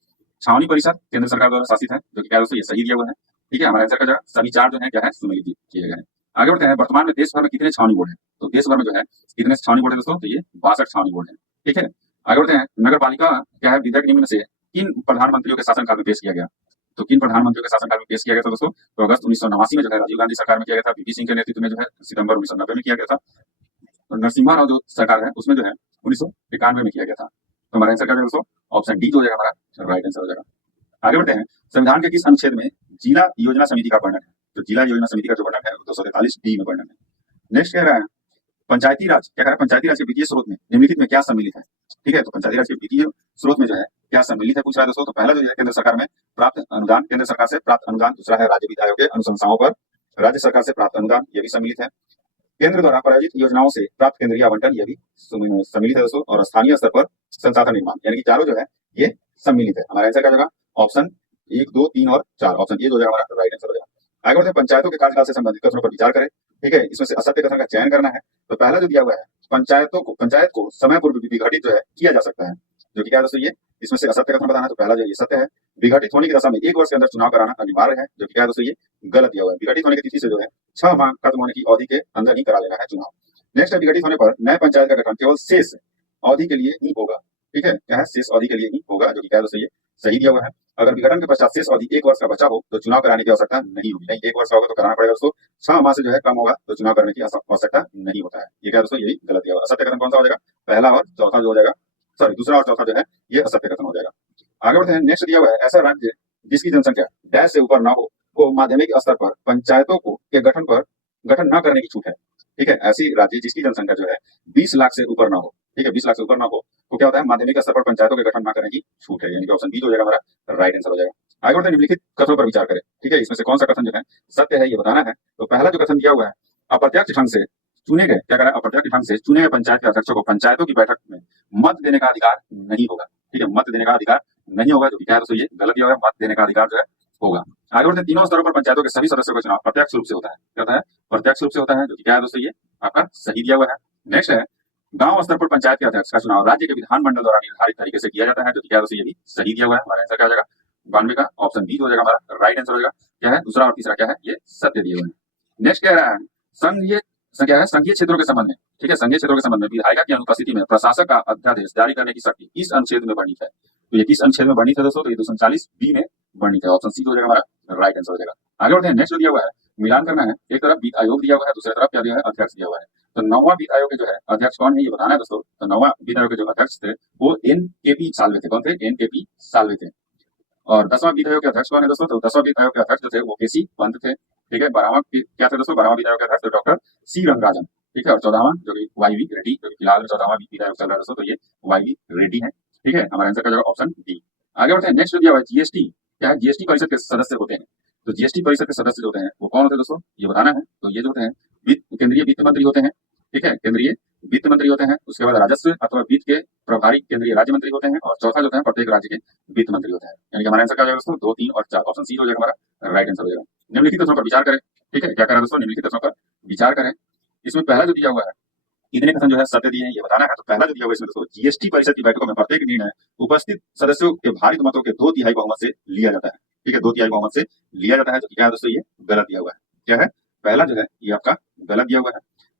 छावनी परिषद केंद्र सरकार द्वारा शासित है, जो कि क्या है दोस्तों ये सही दिया हुआ है। ठीक है, हमारा आंसर का जो सभी चार जो है क्या है? सुमेलित किए गए हैं। आगे बढ़ते हैं। वर्तमान में देश भर में कितने छावनी बोर्ड है? तो देश भर में जो है कितने छावनी बोर्ड है दोस्तों? तो ये 62 छावनी बोर्ड है। ठीक है, आगे बढ़ते हैं। नगर पालिका क्या है? विधेयक निम्न से किन प्रधानमंत्रियों के शासनकाल में पेश किया गया? तो किन प्रधानमंत्रियों के शासनकाल में पेश किया गया था दोस्तों? तो अगस्त 1989 में जो है राजीव गांधी सरकार में किया गया था। वीपी सिंह के नेतृत्व में जो है सितंबर 1990 में किया गया था। और नरसिम्हा राव जो सरकार है उसमें जो है 1991 में किया गया था। तो हमारा आंसर क्या है दोस्तों? ऑप्शन डी जो हो जाएगा हमारा राइट आंसर हो जाएगा। आगे बढ़ते हैं। संविधान के किस अनुच्छेद में जिला योजना समिति का वर्णन है? तो जिला योजना समिति का जो वर्णन है 243 डी में वर्णन है। नेक्स्ट कह रहा है पंचायती राज, क्या कह रहा है? पंचायती राज के वित्तीय स्रोत में निम्नलिखित में क्या सम्मिलित है? ठीक है, तो पंचायती राज के वित्तीय स्रोत में जो है क्या सम्मिलित है पूछ रहा है दोस्तों। तो पहला जो है केंद्र सरकार में प्राप्त अनुदान, केंद्र सरकार से प्राप्त अनुदान। दूसरा है राज्य वित्त आयोग के अनुशंसाओं पर राज्य सरकार से प्राप्त अनुदान, ये भी सम्मिलित है। केंद्र द्वारा प्रायोजित योजनाओं से प्राप्त केंद्रीय आवंटन, ये भी सम्मिलित है दोस्तों। और स्थानीय स्तर पर संसाधन निर्माण, यानी कि चारों जो है ये सम्मिलित है। हमारा आंसर क्या होगा? ऑप्शन 1, 2, 3 और 4, ऑप्शन ए जो हो जाएगा हमारा राइट आंसर हो जाएगा। आगे बढ़ते हैं, पंचायतों के कार्यकाल से संबंधित कथनों पर विचार करें। ठीक है, इसमें से असत्य कथन का चयन करना है। तो पहला जो दिया हुआ है, पंचायत को समय पूर्व विघटित जो है किया जा सकता है, जो कि क्या है दोस्तों, ये इसमें से असत्य कथन बताना है। तो पहला जो ये सत्य है, विघटित होने की दशा में 1 वर्ष के अंदर चुनाव कराना अनिवार्य है, जो कि क्या है दोस्तों, ये गलत दिया हुआ है। विघटित होने की तिथि से जो है 6 माह खत्म होने की अवधि के अंदर ही करा लेना है चुनाव। नेक्स्ट है, विघटित होने पर नए पंचायत का गठन केवल शेष अवधि के लिए ही होगा। ठीक है, क्या है, शेष अवधि के लिए ही होगा, जो कि क्या है दोस्तों, ये सही दिया हुआ है। अगर विघटन के पश्चात शेष अवधि 1 वर्ष का बचा हो तो चुनाव कराने की आवश्यकता नहीं होगी। नहीं, 1 वर्ष का होगा तो कराना पड़ेगा दोस्तों। 6 माह से जो है कम होगा तो चुनाव करने की आवश्यकता नहीं होता है। ये क्या दोस्तों, यही गलत दिया हुआ है। असत्य कथन कौन सा हो जाएगा? पहला और चौथा जो हो जाएगा, सॉरी दूसरा और चौथा जो है ये असत्य कथन हो जाएगा। आगे बढ़ते हैं, नेक्स्ट दिया हुआ है, ऐसा राज्य जिसकी जनसंख्या डैश से ऊपर ना हो को माध्यमिक स्तर पर पंचायतों को के गठन न करने की छूट है। ठीक है, ऐसी राज्य जिसकी जनसंख्या जो है 20 लाख से ऊपर ना हो, ठीक है, 20 लाख से ऊपर ना हो तो क्या होता है, माध्यमिक स्तर पर पंचायतों के गठन न करने की छूट है, यानी कि ऑप्शन बी जो हो जाएगा हमारा राइट आंसर हो जाएगा। आगे बढ़ते हैं, निम्नलिखित कथनों पर विचार करें। ठीक है, इसमें से कौन सा कथन जो है सत्य है ये बताना है। तो पहला जो कथन दिया हुआ है, अप्रत्यक्ष ढंग से चुने गए, क्या करें, अप्रत्यक्ष ढंग से चुने गए पंचायत के अध्यक्षों को पंचायतों की बैठक में मत देने का अधिकार नहीं होगा। ठीक है, मत देने का अधिकार नहीं होगा, जो कि क्या है दोस्तों, ये गलत दिया हुआ है। मत देने का अधिकार जो है होगा। आगे बढ़ते हैं, तीनों स्तरों पर पंचायतों के सभी सदस्यों का चुनाव प्रत्यक्ष रूप से होता है। क्या होता है? प्रत्यक्ष रूप से होता है, जो कि क्या है दोस्तों, ये आपका सही दिया हुआ है। नेक्स्ट है, गांव स्तर पर पंचायत के अध्यक्ष का चुनाव राज्य के विधानमंडल द्वारा निर्धारित तरीके से किया जाता है, जो कि क्या है दोस्तों, ये भी सही दिया हुआ है। हमारा आंसर क्या हो जाएगा? 92 का ऑप्शन बी हो जाएगा हमारा राइट आंसर हो जाएगा। क्या है, दूसरा और तीसरा क्या है, ये सत्य दिए हुए हैं। नेक्स्ट कह रहा है, क्या है, संघीय क्षेत्रों के संबंध में, ठीक है, संघीय क्षेत्रों के संबंध में विधायिका की अनुपस्थिति में प्रशासक का अध्यादेश जारी करने की शक्ति किस अनुच्छेद में वर्णित है? तो ये किस अनुच्छेद में वर्णित है दोस्तों? तो ये 240 बी में वर्णित है, ऑप्शन सी हो जाएगा हमारा राइट आंसर हो जाएगा। आगे बढ़ते हैं, नेक्स्ट दिया हुआ है, मिलान करना है। एक तरफ वित्त आयोग दिया हुआ है, दूसरी तरफ क्या दिया है, अध्यक्ष दिया हुआ है। तो 9वां वित्त आयोग के जो है अध्यक्ष कौन है ये बताना है दोस्तों। तो 9वां वित्त आयोग के जो अध्यक्ष थे वो NKP साल्वे थे। कौन थे? NKP साल्वे थे। और 10वां वित्त आयोग के अध्यक्ष कौन है दोस्तों? तो 10वां वित्त आयोग के अध्यक्ष जो थे वो KC पंत थे। ठीक है, 12वां क्या थे दोस्तों? 12वां वित्त आयोग के अध्यक्ष डॉक्टर C रंगराजन। ठीक है, और 14वां जो कि YV रेड्डी, जो कि फिलहाल 14वां वित्त आयोग चल रहा है दोस्तों, तो ये YV रेड्डी है। ठीक है, हमारा आंसर का जगह ऑप्शन डी। आगे बढ़ते हैं, नेक्स्ट दिया हुआ है GST। क्या है, GST परिषद के सदस्य होते हैं। तो GST परिषद के सदस्य जो होते हैं वो कौन होते हैं दोस्तों, ये बताना है। तो ये जो होते हैं केंद्रीय वित्त मंत्री होते हैं। ठीक है, केंद्रीय वित्त मंत्री होते हैं। उसके बाद राजस्व अथवा वित्त के प्रभारी केंद्रीय राज्य मंत्री होते हैं। और चौथा जो होता है प्रत्येक राज्य के वित्त मंत्री होते हैं। यानी कि हमारा आंसर क्या हो जाएगा दोस्तों? 2, 3 और 4, ऑप्शन सी हो जाएगा हमारा राइट आंसर हो जाएगा। निम्नलिखित कथनों पर विचार करें। ठीक है, क्या करें दोस्तों? निम्नलिखित कथनों पर विचार करें। इसमें पहला जो दिया हुआ है, कितने कथन जो है सत्य दिए हैं ये बताना है। तो पहला जो दिया हुआ है इसमें दोस्तों, GST परिषद की बैठकों में प्रत्येक निर्णय उपस्थित सदस्यों के भारित मतों के 2/3 बहुमत से लिया जाता है। ठीक है, 2/3 बहुमत से लिया जाता है, जो कि क्या है दोस्तों, ये गलत दिया हुआ है। क्या है? पहला जो है ये आपका गलत दिया हुआ है।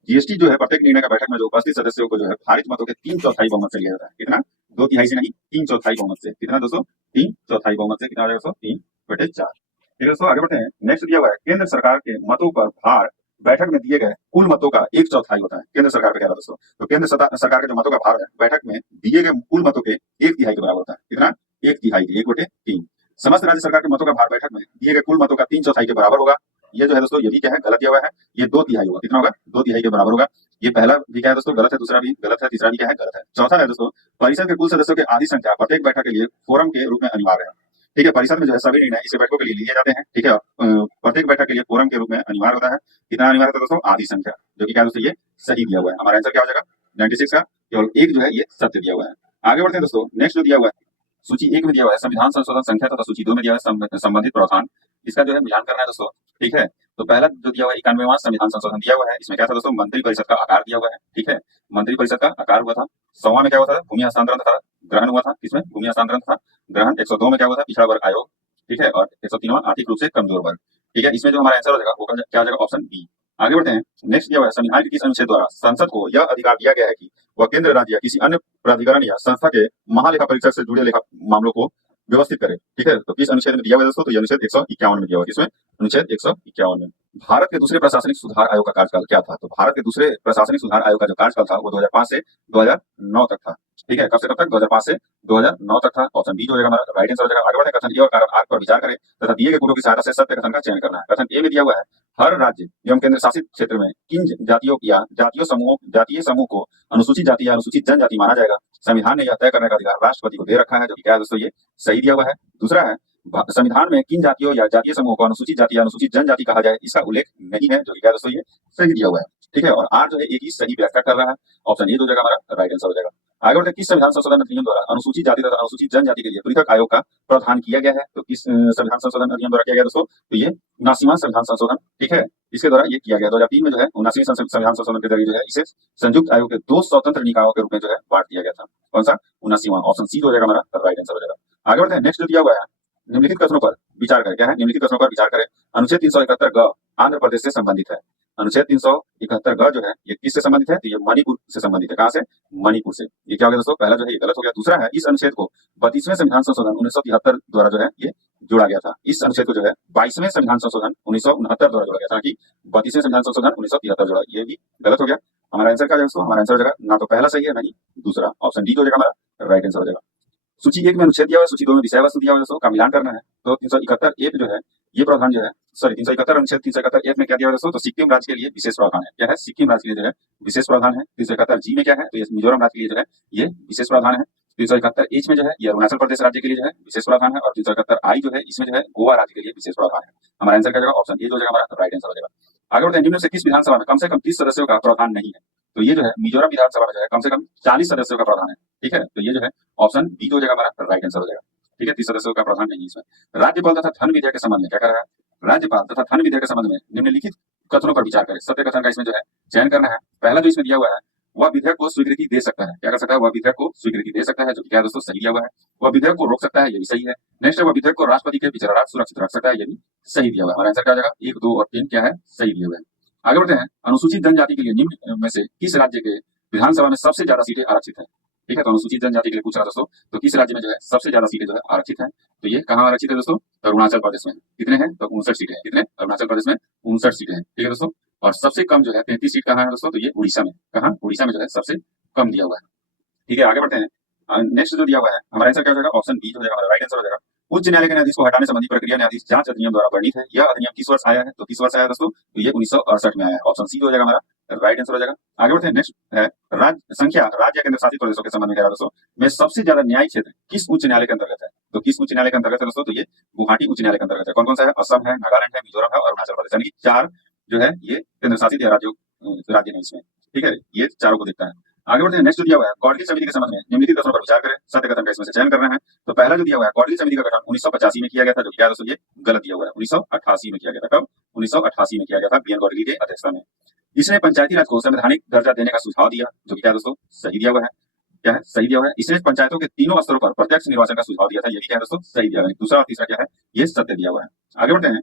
GST जो है प्रत्येक निर्णय का बैठक में जो उपस्थित सदस्यों को जो है भारित मतों के 3/4 बहुमत से लिया जाता है। कितना? 2/3 से नहीं, 3/4 बहुमत से। कितना दोस्तों? 3/4 बहुमत से। कितना हो जाएगा दोस्तों? 3/4। ठीक है दोस्तों, आगे बढ़ते हैं। नेक्स्ट दिया हुआ है, केंद्र सरकार के मतों पर भार बैठक में दिए गए कुल मतों का 1/4 होता है। केंद्र सरकार का क्या दोस्तों? तो केंद्र सरकार के जो मतों का भार है बैठक में दिए गए कुल मतों के 1/3 के बराबर होता है। कितना? 1/3 के 1/3। समस्त राज्य सरकार के मतों का भार बैठक में दिए गए कुल मतों का 3/4 के बराबर होगा। ये जो है दोस्तों, ये भी क्या है, गलत दिया हुआ है। ये 2/3 होगा। कितना होगा? 2/3 के बराबर होगा। ये पहला भी क्या है दोस्तों, गलत है। दूसरा भी गलत है। तीसरा भी क्या है, गलत है। चौथा है दोस्तों, परिषद के कुल सदस्यों के आधी संख्या प्रत्येक बैठक के लिए फोरम के रूप में अनिवार्य है। ठीक है, परिषद में जो है सभी निर्णय इस बैठकों के लिए लिए जाते हैं। ठीक है, प्रत्येक बैठक के लिए फोरम के रूप में अनिवार्य होता है। कितना अनिवार्य होता है दोस्तों? आधी संख्या, जो कि क्या दोस्तों, ये सही दिया हुआ है। हमारा आंसर क्या हो जाएगा? 96 का केवल एक जो है ये सत्य दिया हुआ है। आगे बढ़ते हैं दोस्तों, नेक्स्ट जो दिया हुआ है, सूची 1 में दिया हुआ है संविधान संशोधन संख्या तथा सूची 2 में दिया हुआ है संबंधित प्रावधान। इसका जो है मिलान करना है दोस्तों। ठीक है, तो पहला जो दिया हुआ है 91वां संविधान संशोधन दिया हुआ है। इसमें क्या था दोस्तों? मंत्री परिषद का आकार दिया हुआ है। ठीक है, मंत्री परिषद का आकार हुआ था। 100वां में क्या हुआ था? भूमि हस्तांतरण तथा ग्रहण हुआ था। किसमें? भूमि हस्तांतरण था ग्रहण। 102 में क्या हुआ था? पिछड़ा वर्ग आयोग। ठीक है, और 103वां आर्थिक रूप से कमजोर वर्ग। ठीक है, इसमें जो हमारा आंसर हो जाएगा वो क्या हो जाएगा? Option B. आगे बढ़ते हैं, नेक्स्ट दिया हुआ है संविधान के किस अनुच्छेद द्वारा संसद को यह अधिकार दिया गया है कि वह केंद्र, राज्य या किसी अन्य प्राधिकरण या संस्था के महालेखा परीक्षक से जुड़े लेखा मामलों को व्यवस्थित करे। ठीक है, तो किस अनुच्छेद में दिया हुआ है दोस्तों? तो ये अनुच्छेद 151 में दिया हुआ है। किसमें? अनुच्छेद 151 में। भारत के दूसरे प्रशासनिक सुधार आयोग का कार्यकाल क्या था? तो भारत के दूसरे प्रशासनिक सुधार आयोग का जो कार्यकाल था वो 2005 से 2009 तक था। ठीक है, कब से कब तक? 2005 से 2009 तक था। ऑप्शन बी जो होगा हमारा राइट आंसर हो जाएगा। आगे बढ़ते हैं, कथन ए और कारण आर पर विचार करें तथा दिए गए गुणों की सहायता से सत्य कथन का चयन करना है। कथन ए में दिया हुआ है, हर राज्य एवं केंद्र शासित क्षेत्र में किन जातियों या जातीय समूह को अनुसूचित जाति या अनुसूचित जनजाति माना जाएगा, संविधान ने यह तय करने का अधिकार राष्ट्रपति को दे रखा है, जो कि क्या है दोस्तों? ये सही दिया हुआ है। दूसरा है, संविधान में किन जातियों या जातीय समूहों को अनुसूचित जाति या अनुसूचित जनजाति कहा जाए इसका उल्लेख नहीं है, जो कि क्या है दोस्तों ये सही दिया हुआ है। ठीक है, और आर जो है एक ही सही व्याख्या कर रहा है। ऑप्शन ए हो जाएगा हमारा राइट आंसर हो जाएगा। आगे बढ़ते हैं, किस संविधान संशोधन अधिनियम द्वारा अनुसूचित जाति तथा अनुसूचित जनजाति के लिए पृथक आयोग का प्रावधान किया गया है? तो किस संविधान संशोधन अधिनियम द्वारा किया गया दोस्तों? तो ये 79वां संविधान संशोधन, ठीक है, इसके द्वारा ये किया गया 2003 में जो है 79वें संविधान संशोधन के जरिए जो है इसे संयुक्त आयोग के 2 स्वतंत्र निकायों के रूप में जो है बांट दिया गया था। कौन सा? 79वां। ऑप्शन सी हो जाएगा हमारा राइट आंसर हो जाएगा। आगे बढ़ते हैं, नेक्स्ट जो दिया हुआ है, निम्नलिखित कथनों पर विचार करें। क्या है? निम्नलिखित कथनों पर विचार करें। अनुच्छेद 371 ग आंध्र प्रदेश से संबंधित है। अनुच्छेद 371 ग जो है ये किससे संबंधित है? तो ये मणिपुर से संबंधित है। कहां से? मणिपुर से। ये क्या हो गया दोस्तों? पहला जो है ये गलत हो गया। दूसरा है, इस अनुच्छेद को 32वें संविधान संशोधन 1973 द्वारा जो है ये जोड़ा गया था। इस अनुच्छेद को जो है 22वें संविधान संशोधन 1969 द्वारा जोड़ा गया था, कि 32वें संविधान संशोधन 1973 जोड़ा। ये भी गलत हो गया। हमारा आंसर क्या हो जाएगा? हमारा आंसर हो जाएगा ना तो पहला सही है ना ही दूसरा। ऑप्शन डी हो जाएगा हमारा राइट आंसर हो जाएगा। सूची 1 में अनुच्छेद दिया हुआ है, सूची 2 में विषय वस्तु दिया हुआ है दोस्तों, का मिलान करना है। तो 371 एक जो है ये प्रावधान जो है, सॉरी 371 अनुच्छेद 371 एक में क्या दिया हुआ है दोस्तों? तो सिक्किम राज्य के लिए विशेष प्रावधान है। क्या है? सिक्किम राज्य के लिए जो है विशेष प्रावधान है। 371 जी में क्या है? तो ये मिजोरम राज्य के लिए जो है ये विशेष प्रावधान है। 371 एच में जो है ये अरुणाचल प्रदेश राज्य के लिए जो है विशेष प्रावधान है, और 371 आई जो है इसमें जो है गोवा राज्य के लिए विशेष प्रावधान है। हमारा आंसर क्या होगा? ऑप्शन ए जो हो जाएगा हमारा राइट आंसर हो जाएगा। आगे बढ़ते हैं, निम्न से किस विधानसभा में कम से कम 30 सदस्यों का प्रावधान नहीं है? तो ये जो है मिजोरम विधानसभा में जो है कम से कम 40 सदस्यों का प्रावधान है। ठीक है, तो ये जो है ऑप्शन बी हो जाएगा हमारा राइट आंसर हो जाएगा। ठीक है, 30 सदस्यों का प्रावधान नहीं है इसमें। राज्यपाल तथा धन विधेयक के संबंध में क्या कर रहा है? राज्यपाल तथा धन विधेयक के संबंध में निम्नलिखित कथनों पर विचार करें। सत्य कथन का इसमें जो है चयन करना है। पहला जो इसमें दिया हुआ है, वह विधेयक को स्वीकृति दे सकता है। क्या कर सकता है? वह विधेयक को स्वीकृति दे सकता है, जो क्या है दोस्तों? सही दिया हुआ है। वह विधेयक को रोक सकता है, ये भी सही है। नेक्स्ट है, वह विधेयक को राष्ट्रपति के विचारार्थ सुरक्षित रख सकता है, ये भी सही दिया हुआ है। हमारा आंसर क्या हो जाएगा? 1, 2 और 3 क्या है? सही दिए हुए हैं। आगे बढ़ते हैं, अनुसूचित जनजाति के लिए निम्न में से किस राज्य के विधानसभा में सबसे ज्यादा सीटें आरक्षित है? ठीक है, तो अनुसूचित जनजाति के लिए पूछ रहा दोस्तों, तो किस राज्य में जो है सबसे ज्यादा सीटें जो है आरक्षित है? तो ये कहाँ आरक्षित है दोस्तों? अरुणाचल प्रदेश में। कितने हैं? तो 59 सीटें हैं। कितने? अरुणाचल प्रदेश में 59 सीटें हैं। ठीक है दोस्तों, और सबसे कम जो है 33 सीट कहाँ है दोस्तों? तो ये उड़ीसा में। कहाँ? उड़ीसा में जो है सबसे कम दिया हुआ है। ठीक है, आगे बढ़ते हैं। नेक्स्ट जो दिया हुआ है, हमारा आंसर क्या हो जाएगा? ऑप्शन बी हो जाएगा हमारा राइट आंसर हो जाएगा। उच्च न्यायालय के न्यायाधीश को हटाने संबंधी प्रक्रिया न्यायाधीश जांच अधिनियम द्वारा वर्णित है। यह अधिनियम किस वर्ष आया है? तो किस वर्ष आया दोस्तों? तो ये 1968 में आया है। ऑप्शन सी हो जाएगा हमारा राइट आंसर हो जाएगा। आगे बढ़ते हैं, नेक्स्ट है राज्य केंद्र शासित प्रदेशों के संबंध में क्या है दोस्तों? में सबसे ज्यादा न्यायिक क्षेत्र किस उच्च न्यायालय के अंतर्गत है? तो किस उच्च न्यायालय के अंतर्गत है दोस्तों? तो ये गुवाहाटी उच्च न्यायालय के अंतर्गत है। कौन कौन सा है? असम है, नागालैंड है, मिजोरम है और अरुणाचल प्रदेश, यानी कि 4 जो है ये केंद्र शासित राज्य नहीं इसमें। ठीक है, ये चारों को देखता है। आगे बढ़ते हैं, नेक्स्ट दिया हुआ है, कौटिल्य समिति के संबंध में निम्नलिखित कथनों पर विचार करें। सत्य कथन का इसमें से चयन करना है। तो पहला जो दिया हुआ है, कौटिल्य समिति का गठन 1985 में किया गया था, जो क्या दोस्तों? ये गलत दिया हुआ है। 1988 में किया गया था। कब? 1988 में किया गया था, बीएन कौटिल्य की अध्यक्षता में। इसने पंचायती राज को संवैधानिक दर्जा देने का सुझाव दिया, जो कि क्या दोस्तों? सही दिया हुआ है। क्या है? सही दिया हुआ है। इसने पंचायतों के तीनों स्तरों पर प्रत्यक्ष निर्वाचन का सुझाव दिया था, ये भी क्या है दोस्तों? सही दिया हुआ है। दूसरा और तीसरा क्या है? ये सत्य दिया हुआ है। आगे बढ़ते हैं,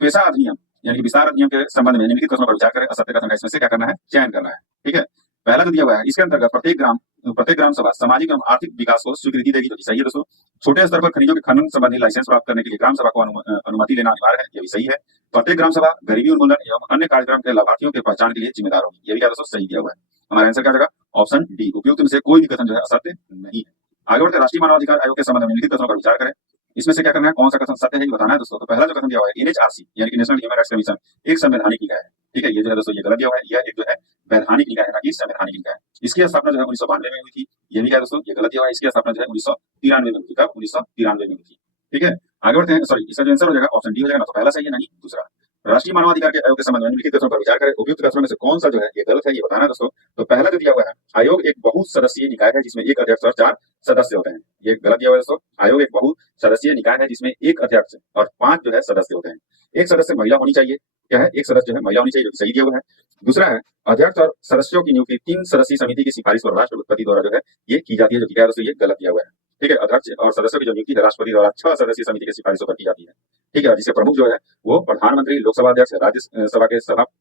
पेशा अधिनियम यानी कि विस्तार अधिनियम के संबंध में निम्नलिखित कथनों पर विचार करें। असत्य कथन का इसमें से क्या करना है? चयन करना है। ठीक है, पहला जो दिया हुआ है, इसके अंतर्गत प्रत्येक ग्राम सभा सामाजिक एवं आर्थिक विकास को स्वीकृति देगी, जो कि सही है दोस्तों। छोटे स्तर पर खनिजों के खनन संबंधी लाइसेंस प्राप्त करने के लिए ग्राम सभा को अनुमति लेना अनिवार्य है, ये भी सही है। प्रत्येक ग्राम सभा गरीबी उन्मूलन एवं अन्य कार्यक्रम के लाभार्थियों के पहचान के लिए जिम्मेदार होगी, ये भी क्या दोस्तों? सही दिया हुआ है। हमारा आंसर क्या होगा? Option D. उपयुक्त में से कोई भी कथन जो है असत्य नहीं है। आगे बढ़कर राष्ट्रीय मानवाधिकार आयोग के संबंध में निम्नलिखित कथनों पर विचार करें। इसमें से क्या करना है? कौन सा कथन सत्य है ये बताना है दोस्तों। तो पहला जो कथन दिया हुआ है, एनएचआरसी यानी कि नेशनल ह्यूमन राइट्स कमीशन एक संवैधानिक निकाय है। ठीक है, ये जो है दोस्तों ये गलत दिया हुआ है। यह एक जो है वैधानिक निकाय है, ना कि संवैधानिक निकाय। इसकी स्थापना जो है 1992 में हुई थी, ये भी क्या दोस्तों? ये गलत दिया हुआ है। इसकी स्थापना जो है 1993 में हुई थी। कब? 1993 में हुई थी। ठीक है, आगे बढ़ते हैं। सॉरी, इसका जो आंसर हो जाएगा ऑप्शन डी हो जाएगा, ना तो पहला सही है ना ही दूसरा। राष्ट्रीय मानवाधिकार के आयोग के संबंध में निम्नलिखित कथनों पर विचार करें। उपयुक्त कथनों में से कौन सा जो है ये गलत है, ये बताना है दोस्तों। तो पहला जो दिया हुआ है, आयोग एक बहुत सदस्यीय निकाय है जिसमें एक अध्यक्ष और 4 सदस्य होते हैं, ये गलत दिया हुआ है दोस्तों। आयोग एक बहुत सदस्यीय निकाय है जिसमें एक अध्यक्ष और 5 जो है सदस्य होते हैं। एक सदस्य महिला होनी चाहिए। क्या है? एक सदस्य जो है महिला होनी चाहिए, जो सही दिया हुआ है। दूसरा है, अध्यक्ष और सदस्यों की नियुक्ति 3 सदस्यीय समिति की सिफारिश और राष्ट्रपति द्वारा जो है ये की जाती है, जो कि क्या है दोस्तों? ये गलत दिया हुआ है। ठीक है, अध्यक्ष और सदस्यों की जो नियुक्ति है राष्ट्रपति द्वारा 6 सदस्यीय समिति की सिफारिशों पर की जाती है। ठीक है, जिसके प्रमुख जो है वो प्रधानमंत्री, लोकसभा अध्यक्ष, राज्यसभा के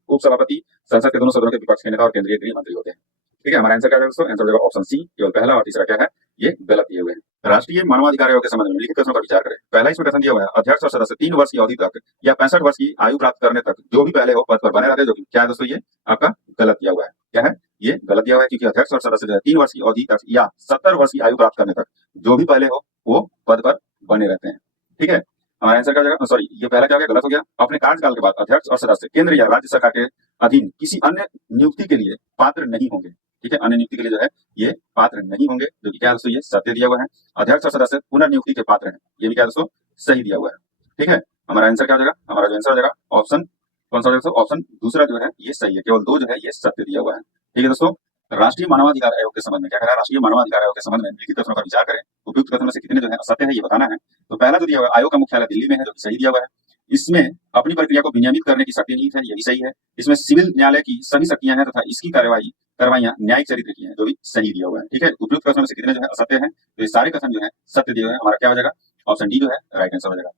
उप सभापति, संसद के दोनों सदनों के विपक्ष के नेता और केंद्रीय गृह मंत्री होते हैं। ठीक है, हमारा आंसर क्या है दोस्तों? आंसर होगा ऑप्शन सी। केवल पहला और तीसरा क्या है? ये गलत दिए हुए हैं। राष्ट्रीय मानवाधिकार आयोग के संबंध में निम्नलिखित कथनों पर विचार करें। पहला इसमें कथन दिया हुआ है, अध्यक्ष और सदस्य 3 वर्ष की अवधि तक या 65 वर्ष की आयु प्राप्त करने तक जो भी पहले हो पद पर बने रहते हैं, जो कि क्या है दोस्तों? ये आपका गलत दिया हुआ है। क्या है? ये गलत दिया हुआ है, क्योंकि अध्यक्ष और सदस्य जो है 3 वर्ष की अवधि तक या 70 वर्ष की आयु प्राप्त करने तक जो भी पहले हो वो पद पर बने रहते हैं। ठीक है, हमारा आंसर क्या हो जाएगा? सॉरी, ये पहला क्या हो गया? गलत हो गया। अपने कार्यकाल के बाद अध्यक्ष और सदस्य केंद्र या राज्य सरकार के अधीन किसी अन्य नियुक्ति के लिए पात्र नहीं होंगे। ठीक है, अन्य नियुक्ति के लिए जो है ये पात्र नहीं होंगे, जो कि क्या है दोस्तों ये सत्य दिया हुआ है। अध्यक्ष और सदस्य पुनर्नियुक्ति के पात्र हैं, ये भी क्या है दोस्तों सही दिया हुआ है। ठीक है, हमारा आंसर क्या हो जाएगा, हमारा जो आंसर हो जाएगा ऑप्शन कौन सा हो जाएगा, ऑप्शन दूसरा जो है ये सही है, केवल 2 जो है ये सत्य दिया हुआ है। ठीक है दोस्तों, राष्ट्रीय मानवाधिकार आयोग के संबंध में क्या कह रहा है, राष्ट्रीय मानवाधिकार आयोग के संबंध में निम्नलिखित कथनों पर विचार करें, उपयुक्त कथनों में से कितने जो है असत्य है ये बताना है। तो पहला जो दिया हुआ है, आयोग का मुख्यालय दिल्ली में है, जो कि सही दिया हुआ है। इसमें अपनी प्रक्रिया को विनियमित करने की शक्ति नहीं है, ये भी सही है। इसमें सिविल न्यायालय की सभी शक्तियां हैं तथा इसकी कार्रवाइयां न्यायिक चरित्र की हैं, जो भी सही दिया हुआ है। ठीक है, उपयुक्त कथनों में से कितने जो है असत्य है, तो ये सारे कथन जो है सत्य दिए हुए हैं। हमारा क्या हो जाएगा, ऑप्शन डी जो है राइट आंसर हो जाएगा।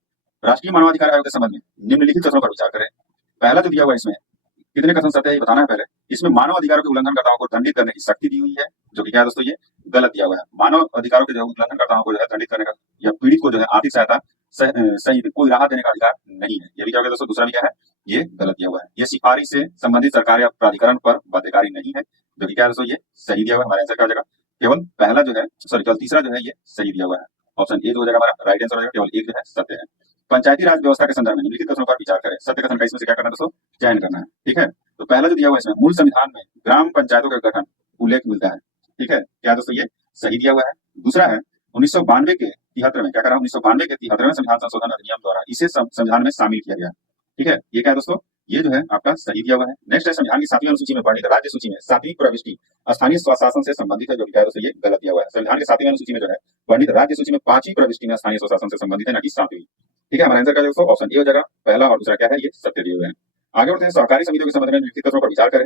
राष्ट्रीय मानवाधिकार आयोग के संबंध में निम्नलिखित कथनों पर विचार करें। पहला जो दिया हुआ है इसमें कितने कथन सत्य है ये बताना है पहले। इसमें मानव अधिकारों के उल्लंघनकर्ताओं को दंडित करने की शक्ति दी हुई है, जो कि क्या है दोस्तों ये गलत दिया हुआ है। मानव अधिकारों के जो उल्लंघनकर्ताओं को जो है दंडित करने का या पीड़ित को जो है आर्थिक सहायता सही कोई राहत देने का अधिकार नहीं है, ये भी क्या होगा दोस्तों, दूसरा भी क्या है ये गलत दिया हुआ है। ये सिफारिश से संबंधित सरकार या प्राधिकरण पर बाध्यकारी नहीं है, जो कि क्या है दोस्तों ये सही दिया हुआ है। हमारा आंसर क्या हो जाएगा, केवल पहला जो है केवल तीसरा जो है ये सही दिया हुआ है। ऑप्शन ए जो हो जाएगा हमारा राइट आंसर हो जाएगा, केवल एक जो है सत्य है। पंचायती राज व्यवस्था के संदर्भ में निम्नलिखित कथनों पर विचार करें। सत्य कथन का इसमें से क्या करना है दोस्तों, चयन करना है। ठीक है, तो पहला जो दिया हुआ है इसमें मूल संविधान में ग्राम पंचायतों का गठन उल्लेख मिलता है। ठीक है, क्या दोस्तों ये सही दिया हुआ है। दूसरा है 1992 के 73 में क्या करा, 1992 के 73वें संविधान संशोधन अधिनियम द्वारा इसे संविधान में शामिल किया गया। ठीक है, ये क्या है दोस्तों, ये जो है आपका सही दिया हुआ है। नेक्स्ट है संविधान की 7वीं अनुसूची में वर्णित राज्य सूची में 7वीं प्रविष्टि स्थानीय स्वशासन से संबंधित है, जो कि क्या है दोस्तों ये गलत दिया हुआ है। संविधान की 7वीं अनुसूची में जो है वर्णित राज्य सूची में 5वीं प्रविष्टि में स्थानीय स्वशासन से संबंधित है, न कि 7वीं। ठीक है, हमारा आंसर क्या है दोस्तों, ऑप्शन ए हो जाएगा, पहला और दूसरा क्या है ये सत्य दिए हुए हैं। आगे बढ़ते हैं, सहकारी समितियों के संबंध में निम्नलिखित कथनों पर विचार करें।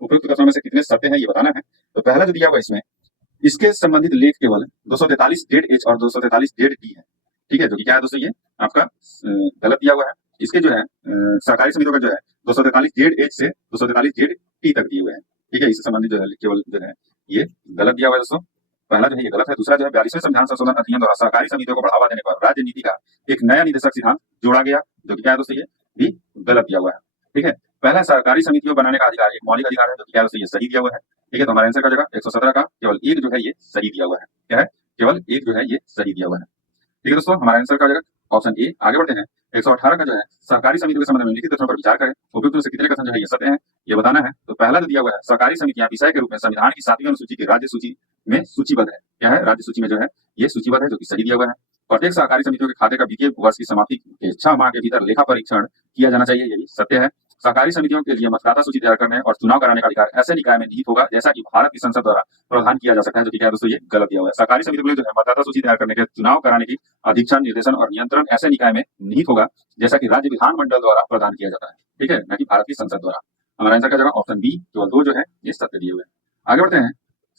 उपयुक्त कथनों में से कितने सत्य है ये बताना है। तो पहला जो दिया हुआ है इसमें इसके संबंधित लेख केवल 243 डेड एच और 243 डेड टी है। ठीक है, जो कि क्या है दोस्तों ये आपका गलत दिया हुआ है। इसके जो है सहकारी समितियों का जो है 243 डेड एच से 243 डेड टी तक दिए हुए हैं। ठीक है, इससे संबंधित जो है केवल जो है ये गलत दिया हुआ है दोस्तों, पहला जो है ये गलत है। दूसरा जो है 42वें संविधान संशोधन अधिनियम द्वारा सहकारी समितियों को बढ़ावा देने पर राज्य नीति का एक नया निदेशक सिद्धांत जोड़ा गया, जो कि क्या है दोस्तों ये भी गलत दिया हुआ है। ठीक है, पहला सहकारी समितियों बनाने का अधिकार एक मौलिक अधिकार है, जो कि क्या है दोस्तों ये सही दिया हुआ है। ठीक है, तो हमारा आंसर का जगह 117 का केवल एक जो है ये सही दिया हुआ है। क्या है, केवल एक जो है ये सही दिया हुआ है। ठीक है दोस्तों, हमारा आंसर का जगह ऑप्शन ए। आगे बढ़ते हैं, 118 का जो है सहकारी समितियों के संबंध में निम्नलिखित कथनों पर विचार करें। उपयुक्त में से कितने कथन जो है ये सत्य है ये बताना है। तो पहला जो दिया हुआ है, सहकारी समितियां विषय के रूप में संविधान की 7वीं अनुसूची की राज्य सूची में सूचीबद्ध है। क्या है, राज्य सूची में जो है ये सूचीबद्ध है, जो कि सही दिया हुआ है। प्रत्येक सहकारी समितियों के खाते का वित्तीय वर्ष की समाप्ति के 6 माह के भीतर लेखा परीक्षण किया जाना चाहिए, ये भी सत्य है। सहकारी समितियों के लिए मतदाता सूची तैयार करने और चुनाव कराने का अधिकार ऐसे निकाय में निहित होगा जैसा कि भारत की संसद द्वारा प्रावधान किया जा सकता है, जो कि क्या है दोस्तों ये गलत दिया हुआ है। सहकारी समितियों के लिए जो है मतदाता सूची तैयार करने के, चुनाव कराने की अधीक्षण, निर्देशन और नियंत्रण ऐसे निकाय में निहित होगा जैसा कि राज्य विधानमंडल द्वारा प्रदान किया जाता है। ठीक है, न कि भारत की संसद द्वारा। हमारा आंसर का जगह ऑप्शन बी, केवल 2 जो है ये सत्य दिए हुए हैं। आगे बढ़ते हैं,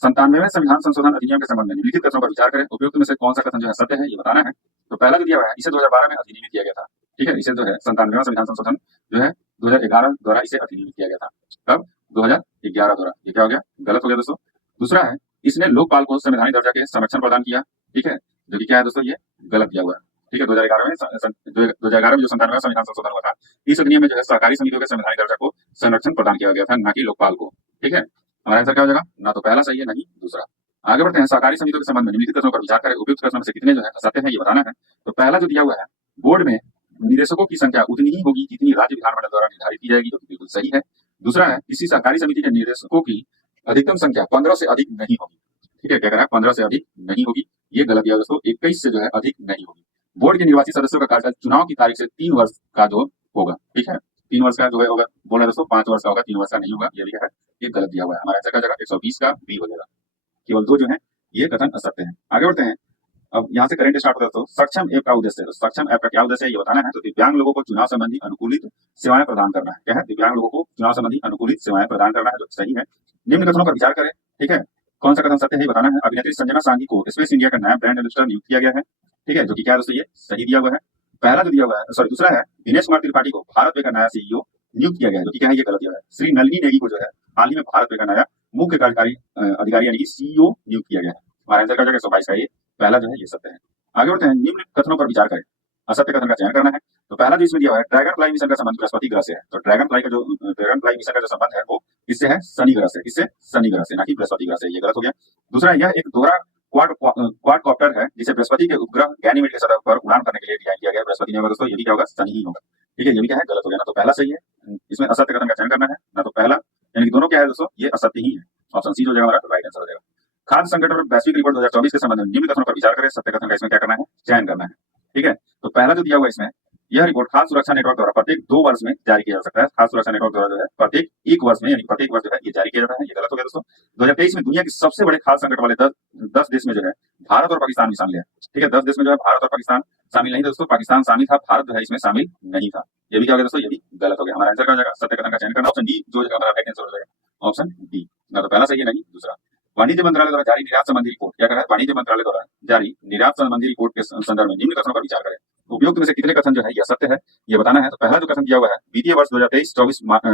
97वें संविधान संशोधन अधिनियम के संबंध में निम्नलिखित कथनों पर विचार करें। उपयुक्त में से कौन सा कथन जो है सत्य है ये बताना है। तो पहला जो दिया हुआ है, इसे 2012 में अधिनियमित किया गया था। ठीक है, इसे जो है 97वां संविधान संशोधन जो है 2011 द्वारा इसे अधिनियमित किया गया था। कब, 2011 द्वारा। ये क्या हो गया, गलत हो गया दोस्तों। दूसरा है, इसने लोकपाल को संवैधानिक दर्जा के संरक्षण प्रदान किया। ठीक है, जो कि क्या है दोस्तों ये गलत दिया हुआ है। ठीक है, 2011 में जो 97वां संविधान संशोधन हुआ था, इस अधिनियम में जो है सहकारी समितियों के संवैधानिक दर्जा को संरक्षण प्रदान किया गया था, न कि लोकपाल को। ठीक है, हमारा आंसर क्या हो जाएगा, ना तो पहला सही है, नहीं दूसरा। आगे बढ़ते हैं, सहकारी समितियों के संबंध में निम्नलिखित कथनों पर विचार करें। उपयुक्त कथनों में से कितने जो है सत्य है ये बताना है। तो पहला जो दिया हुआ है, बोर्ड में निदेशकों की संख्या उतनी ही होगी जितनी राज्य विधानमंडल द्वारा निर्धारित की जाएगी, जो कि बिल्कुल सही है। दूसरा है, किसी सहकारी समिति के निदेशकों की अधिकतम संख्या 15 से अधिक नहीं होगी। ठीक है, क्या कह रहा है, 15 से अधिक नहीं होगी, ये गलत दिया दोस्तों। 21 से जो है अधिक नहीं होगी। बोर्ड के निर्वाचित सदस्यों का कार्यकाल चुनाव की तारीख से 3 वर्ष का जो होगा। ठीक है, 3 वर्ष का जो है होगा, बोला दोस्तों 5 वर्ष का होगा, 3 वर्ष का नहीं होगा, ये भी है ये गलत दिया हुआ है। हमारा आंसर का जगह 120 का बी हो जाएगा, केवल 2 जो है ये कथन असत्य है। आगे बढ़ते हैं, अब यहाँ से करंट स्टार्ट होता है। तो सक्षम ऐप का उद्देश्य है, तो सक्षम ऐप का क्या उद्देश्य है ये बताना है। तो दिव्यांग लोगों को चुनाव संबंधी अनुकूलित सेवाएं प्रदान करना है। क्या है, दिव्यांग लोगों को चुनाव संबंधी अनुकूलित सेवाएं प्रदान करना है, जो सही है। निम्न कथनों पर विचार करें। ठीक है, कौन सा कथन सत्य है ये बताना है। अभिनेत्री संजना सांगी को स्पेस इंडिया का नया ब्रांड एम्बेसडर नियुक्त किया गया है। ठीक है, जो कि क्या है दोस्तों ये सही दिया हुआ है। पहला जो दिया हुआ है, दूसरा है, दिनेश कुमार त्रिपाठी को भारत पे का नया सीईओ नियुक्त किया गया है, जो कि क्या है ये गलत दिया है। श्री नलिनी नेगी को जो है हाल ही में भारत पे का नया मुख्य कार्यकारी अधिकारी यानी कि सीईओ नियुक्त किया गया है। हमारा आंसर का जगह 122 का ये पहला जो है ये सत्य है। आगे बढ़ते हैं, निम्न कथनों पर विचार करें। असत्य कथन का चयन करना है। तो पहला जो इसमें दिया हुआ है, ड्रैगन फ्लाई मिशन का संबंध बृहस्पति ग्रह से है। तो ड्रैगन फ्लाई मिशन का जो संबंध है वो इससे है शनि ग्रह से, इससे शनि ग्रह से, ना कि बृहस्पति ग्रह से, ये गलत हो गया। दूसरा, यह एक दोहरा क्वाड है जिसे बृहस्पति के उपग्रह गैनीमेड के सतह पर उड़ान करने के लिए डिजाइन किया गया। बृहस्पति नहीं होगा दोस्तों, ये भी क्या होगा, शनि ही होगा। ठीक है, ये भी क्या है, गलत हो गया। ना तो पहला सही है, इसमें असत्य कथन का चयन करना है, ना तो पहला, यानी कि दोनों क्या है दोस्तों, ये असत्य ही है। ऑप्शन सी जो हो जाएगा हमारा राइट आंसर हो जाएगा। खाद्य संकट और वैश्विक रिपोर्ट 2024 के संबंध में निम्न कथनों पर विचार करें, सत्य कथन का इसमें क्या करना है, चयन करना है। ठीक है, तो पहला जो दिया हुआ है इसमें, यह रिपोर्ट खाद्य सुरक्षा नेटवर्क द्वारा प्रत्येक 2 वर्ष में जारी किया जा सकता है। खाद्य सुरक्षा नेटवर्क द्वारा जो है प्रत्येक 1 वर्ष में, यानी प्रत्येक वर्ष जो है ये जारी किया जाता है। ये गलत हो गया दोस्तों। 2023 में दुनिया के सबसे बड़े खाद्य संकट वाले 10 देश में जो है भारत और पाकिस्तान भी शामिल है। ठीक है, 10 देश में जो है भारत और पाकिस्तान शामिल नहीं था दोस्तों, पाकिस्तान शामिल था, भारत जो है इसमें शामिल नहीं था। ये भी क्या हो गया दोस्तों, ये भी गलत हो गया। हमारा आंसर क्या हो जाएगा, सत्य कथन का चयन करना, ऑप्शन डी जो हमारा राइट आंसर हो जाएगा, ऑप्शन डी। ना तो पहला सही है नहीं दूसरा। वाणिज्य मंत्रालय द्वारा जारी निर्यात संबंधी रिपोर्ट क्या कर रहा है, वाणिज्य मंत्रालय द्वारा जारी निर्यात संबंधी रिपोर्ट के संदर्भ में निम्न कथनों पर विचार करें। उपयुक्त में से कितने कथन जो है यह सत्य है, ये बताना है। तो पहला जो कथन दिया हुआ है, वित्तीय वर्ष 2023-24 मार्च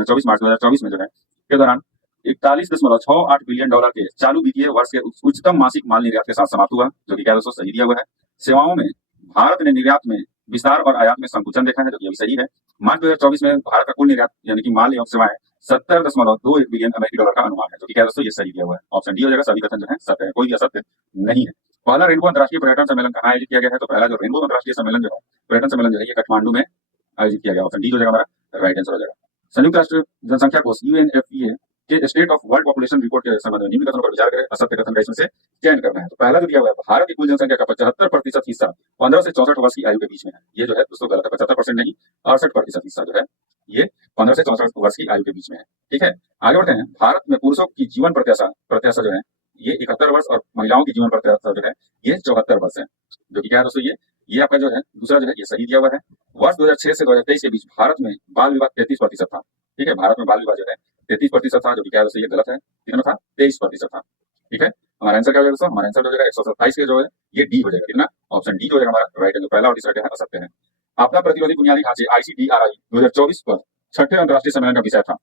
2024 में जो है के दौरान 41.68 बिलियन डॉलर के चालू वित्तीय वर्ष के उच्चतम मासिक माल निर्यात के साथ समाप्त हुआ, जो कि क्या दोस्तों सही दिया हुआ है। सेवाओं में भारत ने निर्यात में विस्तार और आयात में संकुचन देखा है, जो कि अभी सही है। मार्च 2024 में भारत का कुल निर्यात यानी कि माल एवं सेवाएं 70.21 बिलियन अमेरिकी डॉलर का अनुमान है, जो कि क्या दोस्तों ये सही दिया हुआ है। ऑप्शन डी हो जाएगा, सभी कथन जो है सत्य है, कोई भी असत्य नहीं है। पहला रेनबो अंतर्राष्ट्रीय पर्यटन सम्मेलन कहाँ आयोजित किया गया है, तो पहला जो रेनबो अंतर्राष्ट्रीय सम्मेलन जो है, पर्यटन सम्मेलन जो है ये काठमांडू में आयोजित किया गया। ऑप्शन डी हो जाएगा हमारा राइट आंसर हो जाएगा। संयुक्त राष्ट्र जनसंख्या कोष UNFPA के state of world population report के संबंध में निम्न कथनों पर विचार करें, असत्य कथन का इसमें से चयन करना है। तो पहला जो दिया हुआ है, भारत की कुल जनसंख्या का 75% हिस्सा 15 से 64 वर्ष की आयु के बीच में है। ये जो है दोस्तों गलत है, 75% नहीं, 68% हिस्सा जो है ये 15 से 64 वर्ष की आयु के बीच में है। ठीक है, आगे बढ़ते हैं। भारत में पुरुषों की जीवन प्रत्याशा जो है ये 71 वर्ष और महिलाओं की जीवन प्रत्याशा जो है ये 74 वर्ष है, जो कि क्या है दोस्तों ये आपका जो है दूसरा जो है ये सही दिया हुआ है। वर्ष 2006 से 2023 के बीच भारत में बाल विवाह 33% था। ठीक है, भारत में बाल विवाह जो है 33% था, जो कि क्या है दोस्तों ये गलत है। कितना था, 23% था। ठीक है, हमारा आंसर क्या हो जाएगा दोस्तों, हमारा आंसर हो जाएगा 127 के जो है ये डी हो जाएगा। कितना, ऑप्शन डी हो जाएगा हमारा राइट आंसर। पहला और तीसरा क्या है, असत्य है। आपदा प्रतिरोधी बुनियादी ढांचे ICDRI 2024 पर छठे अंतर्राष्ट्रीय सम्मेलन का विषय था।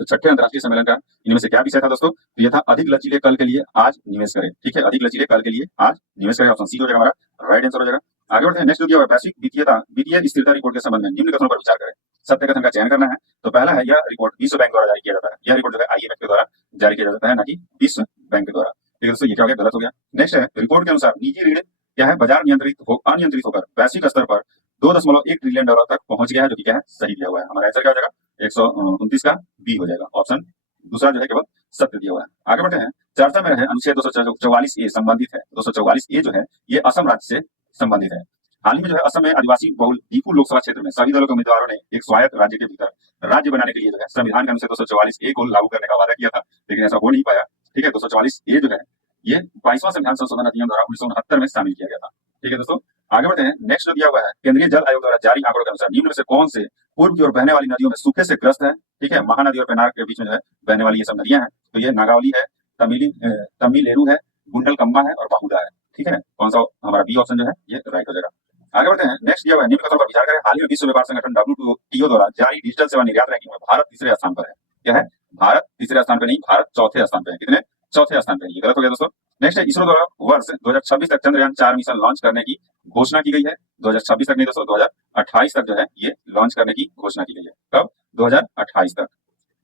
तो छठे अंतर्राष्ट्रीय सम्मेलन का इनमें से क्या विषय था दोस्तों, तो यह था अधिक लचीले कल के लिए आज निवेश करें। ठीक है, अधिक लचीले कल के लिए आज निवेश करें, ऑप्शन सी हो जाएगा हमारा राइट आंसर हो जाएगा। आगे बढ़ते हैं। नेक्स्ट जो दिया हुआ है, वैश्विक वित्तीय स्थिरता रिपोर्ट के संबंध में निम्न कथनों पर विचार करें, सत्य कथन का चयन करना है। तो पहला है, यह रिपोर्ट विश्व बैंक द्वारा जारी किया जाता है। यह रिपोर्ट जो है IMF के द्वारा जारी किया जाता है, ना कि विश्व बैंक के द्वारा। ठीक है दोस्तों, ये क्या हो गया, गलत हो गया। नेक्स्ट है, रिपोर्ट के अनुसार निजी ऋण क्या है, बाजार अनियंत्रित होकर वैश्विक स्तर पर 2.1 ट्रिलियन डॉलर तक पहुंच गया है, जो कि क्या है सही दिया हुआ है। हमारा आंसर क्या हो जाएगा, 129 का बी हो जाएगा, ऑप्शन दूसरा जो है केवल सत्य दिया हुआ है। आगे बढ़ते हैं। चर्चा में रहे अनुच्छेद 244A संबंधित है। 244A जो है ये असम राज्य से संबंधित है। हाल ही में जो है असम में आदिवासी बहुल दीपू लोकसभा क्षेत्र में सभी दलों के उम्मीदवारों ने एक स्वायत्त राज्य के भीतर राज्य बनाने के लिए जो है संविधान के अनुच्छेद 244A को लागू करने का वादा किया था, लेकिन ऐसा हो नहीं पाया। ठीक है, 244A जो है ये 22वां संविधान संशोधन अधिनियम द्वारा 1969 में शामिल किया गया था। ठीक है दोस्तों, आगे बढ़ते हैं। नेक्स्ट जो दिया हुआ है, केंद्रीय जल आयोग द्वारा जारी आंकड़ों के अनुसार निम्न में से कौन से पूर्व की ओर बहने वाली नदियों में सूखे से ग्रस्त है। ठीक है, महानदी और पेनार के बीच में जो है बहने वाली ये सब नदियां हैं। तो ये नागावली है, तमिलेरू है, गुंडलकम्मा है और बाहुदा है। ठीक है, कौन सा हमारा बी ऑप्शन जो है ये राइट हो जाएगा। आगे बढ़ते हैं। नेक्स्ट दिया हुआ है, निम्न कथनों पर विचार करें। हाल ही में विश्व व्यापार संगठन WTO द्वारा जारी डिजिटल सेवा निर्यात रैंकिंग में भारत तीसरे स्थान पर है। क्या है, भारत तीसरे स्थान पर नहीं, भारत चौथे स्थान पर है। कितने, चौथे स्थान पर। ये गलत हो गया दोस्तों। नेक्स्ट है, इसरो द्वारा वर्ष 2026 तक चंद्रयान 4 मिशन लॉन्च करने की घोषणा की गई है। 2026 तक नहीं दोस्तों, 2028 तक जो है ये लॉन्च करने की घोषणा की गई है। कब, 2028 तक।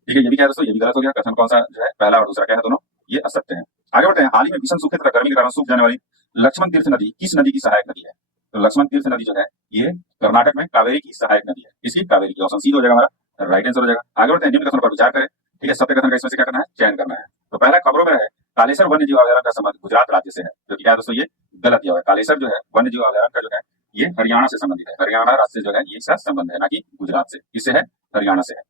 ठीक है, ये भी क्या है दोस्तों, ये भी गलत हो गया। कथन कौन सा जो है, पहला और दूसरा क्या है, दोनों ये असत्य है। आगे बढ़ते हैं। हाल ही में भीषण सूखे तथा गर्मी के कारण सूख जाने वाली लक्ष्मण तीर्थ नदी किस नदी की सहायक नदी है। तो लक्ष्मण तीर्थ नदी जो है ये कर्नाटक में कावेरी की सहायक नदी है। इसकी कावेरी की, ऑप्शन सी हो जाएगा हमारा राइट आंसर हो जाएगा। आगे बढ़ते हैं। निम्न कथनों पर विचार करें। ठीक है, सत्य कथन का इसमें से क्या करना है, चयन करना है। तो पहला खबरों में है, कालेसर वन्य जीव अभयारण्य का संबंध गुजरात राज्य से है, जो कि क्या है दोस्तों ये गलत दिया हुआ है। कालेसर जो है वन्य जीव अभयारण्य का जो है ये हरियाणा से संबंधित है। हरियाणा राज्य से जो है ये इसका संबंध है, ना कि गुजरात से। इससे है, हरियाणा से है।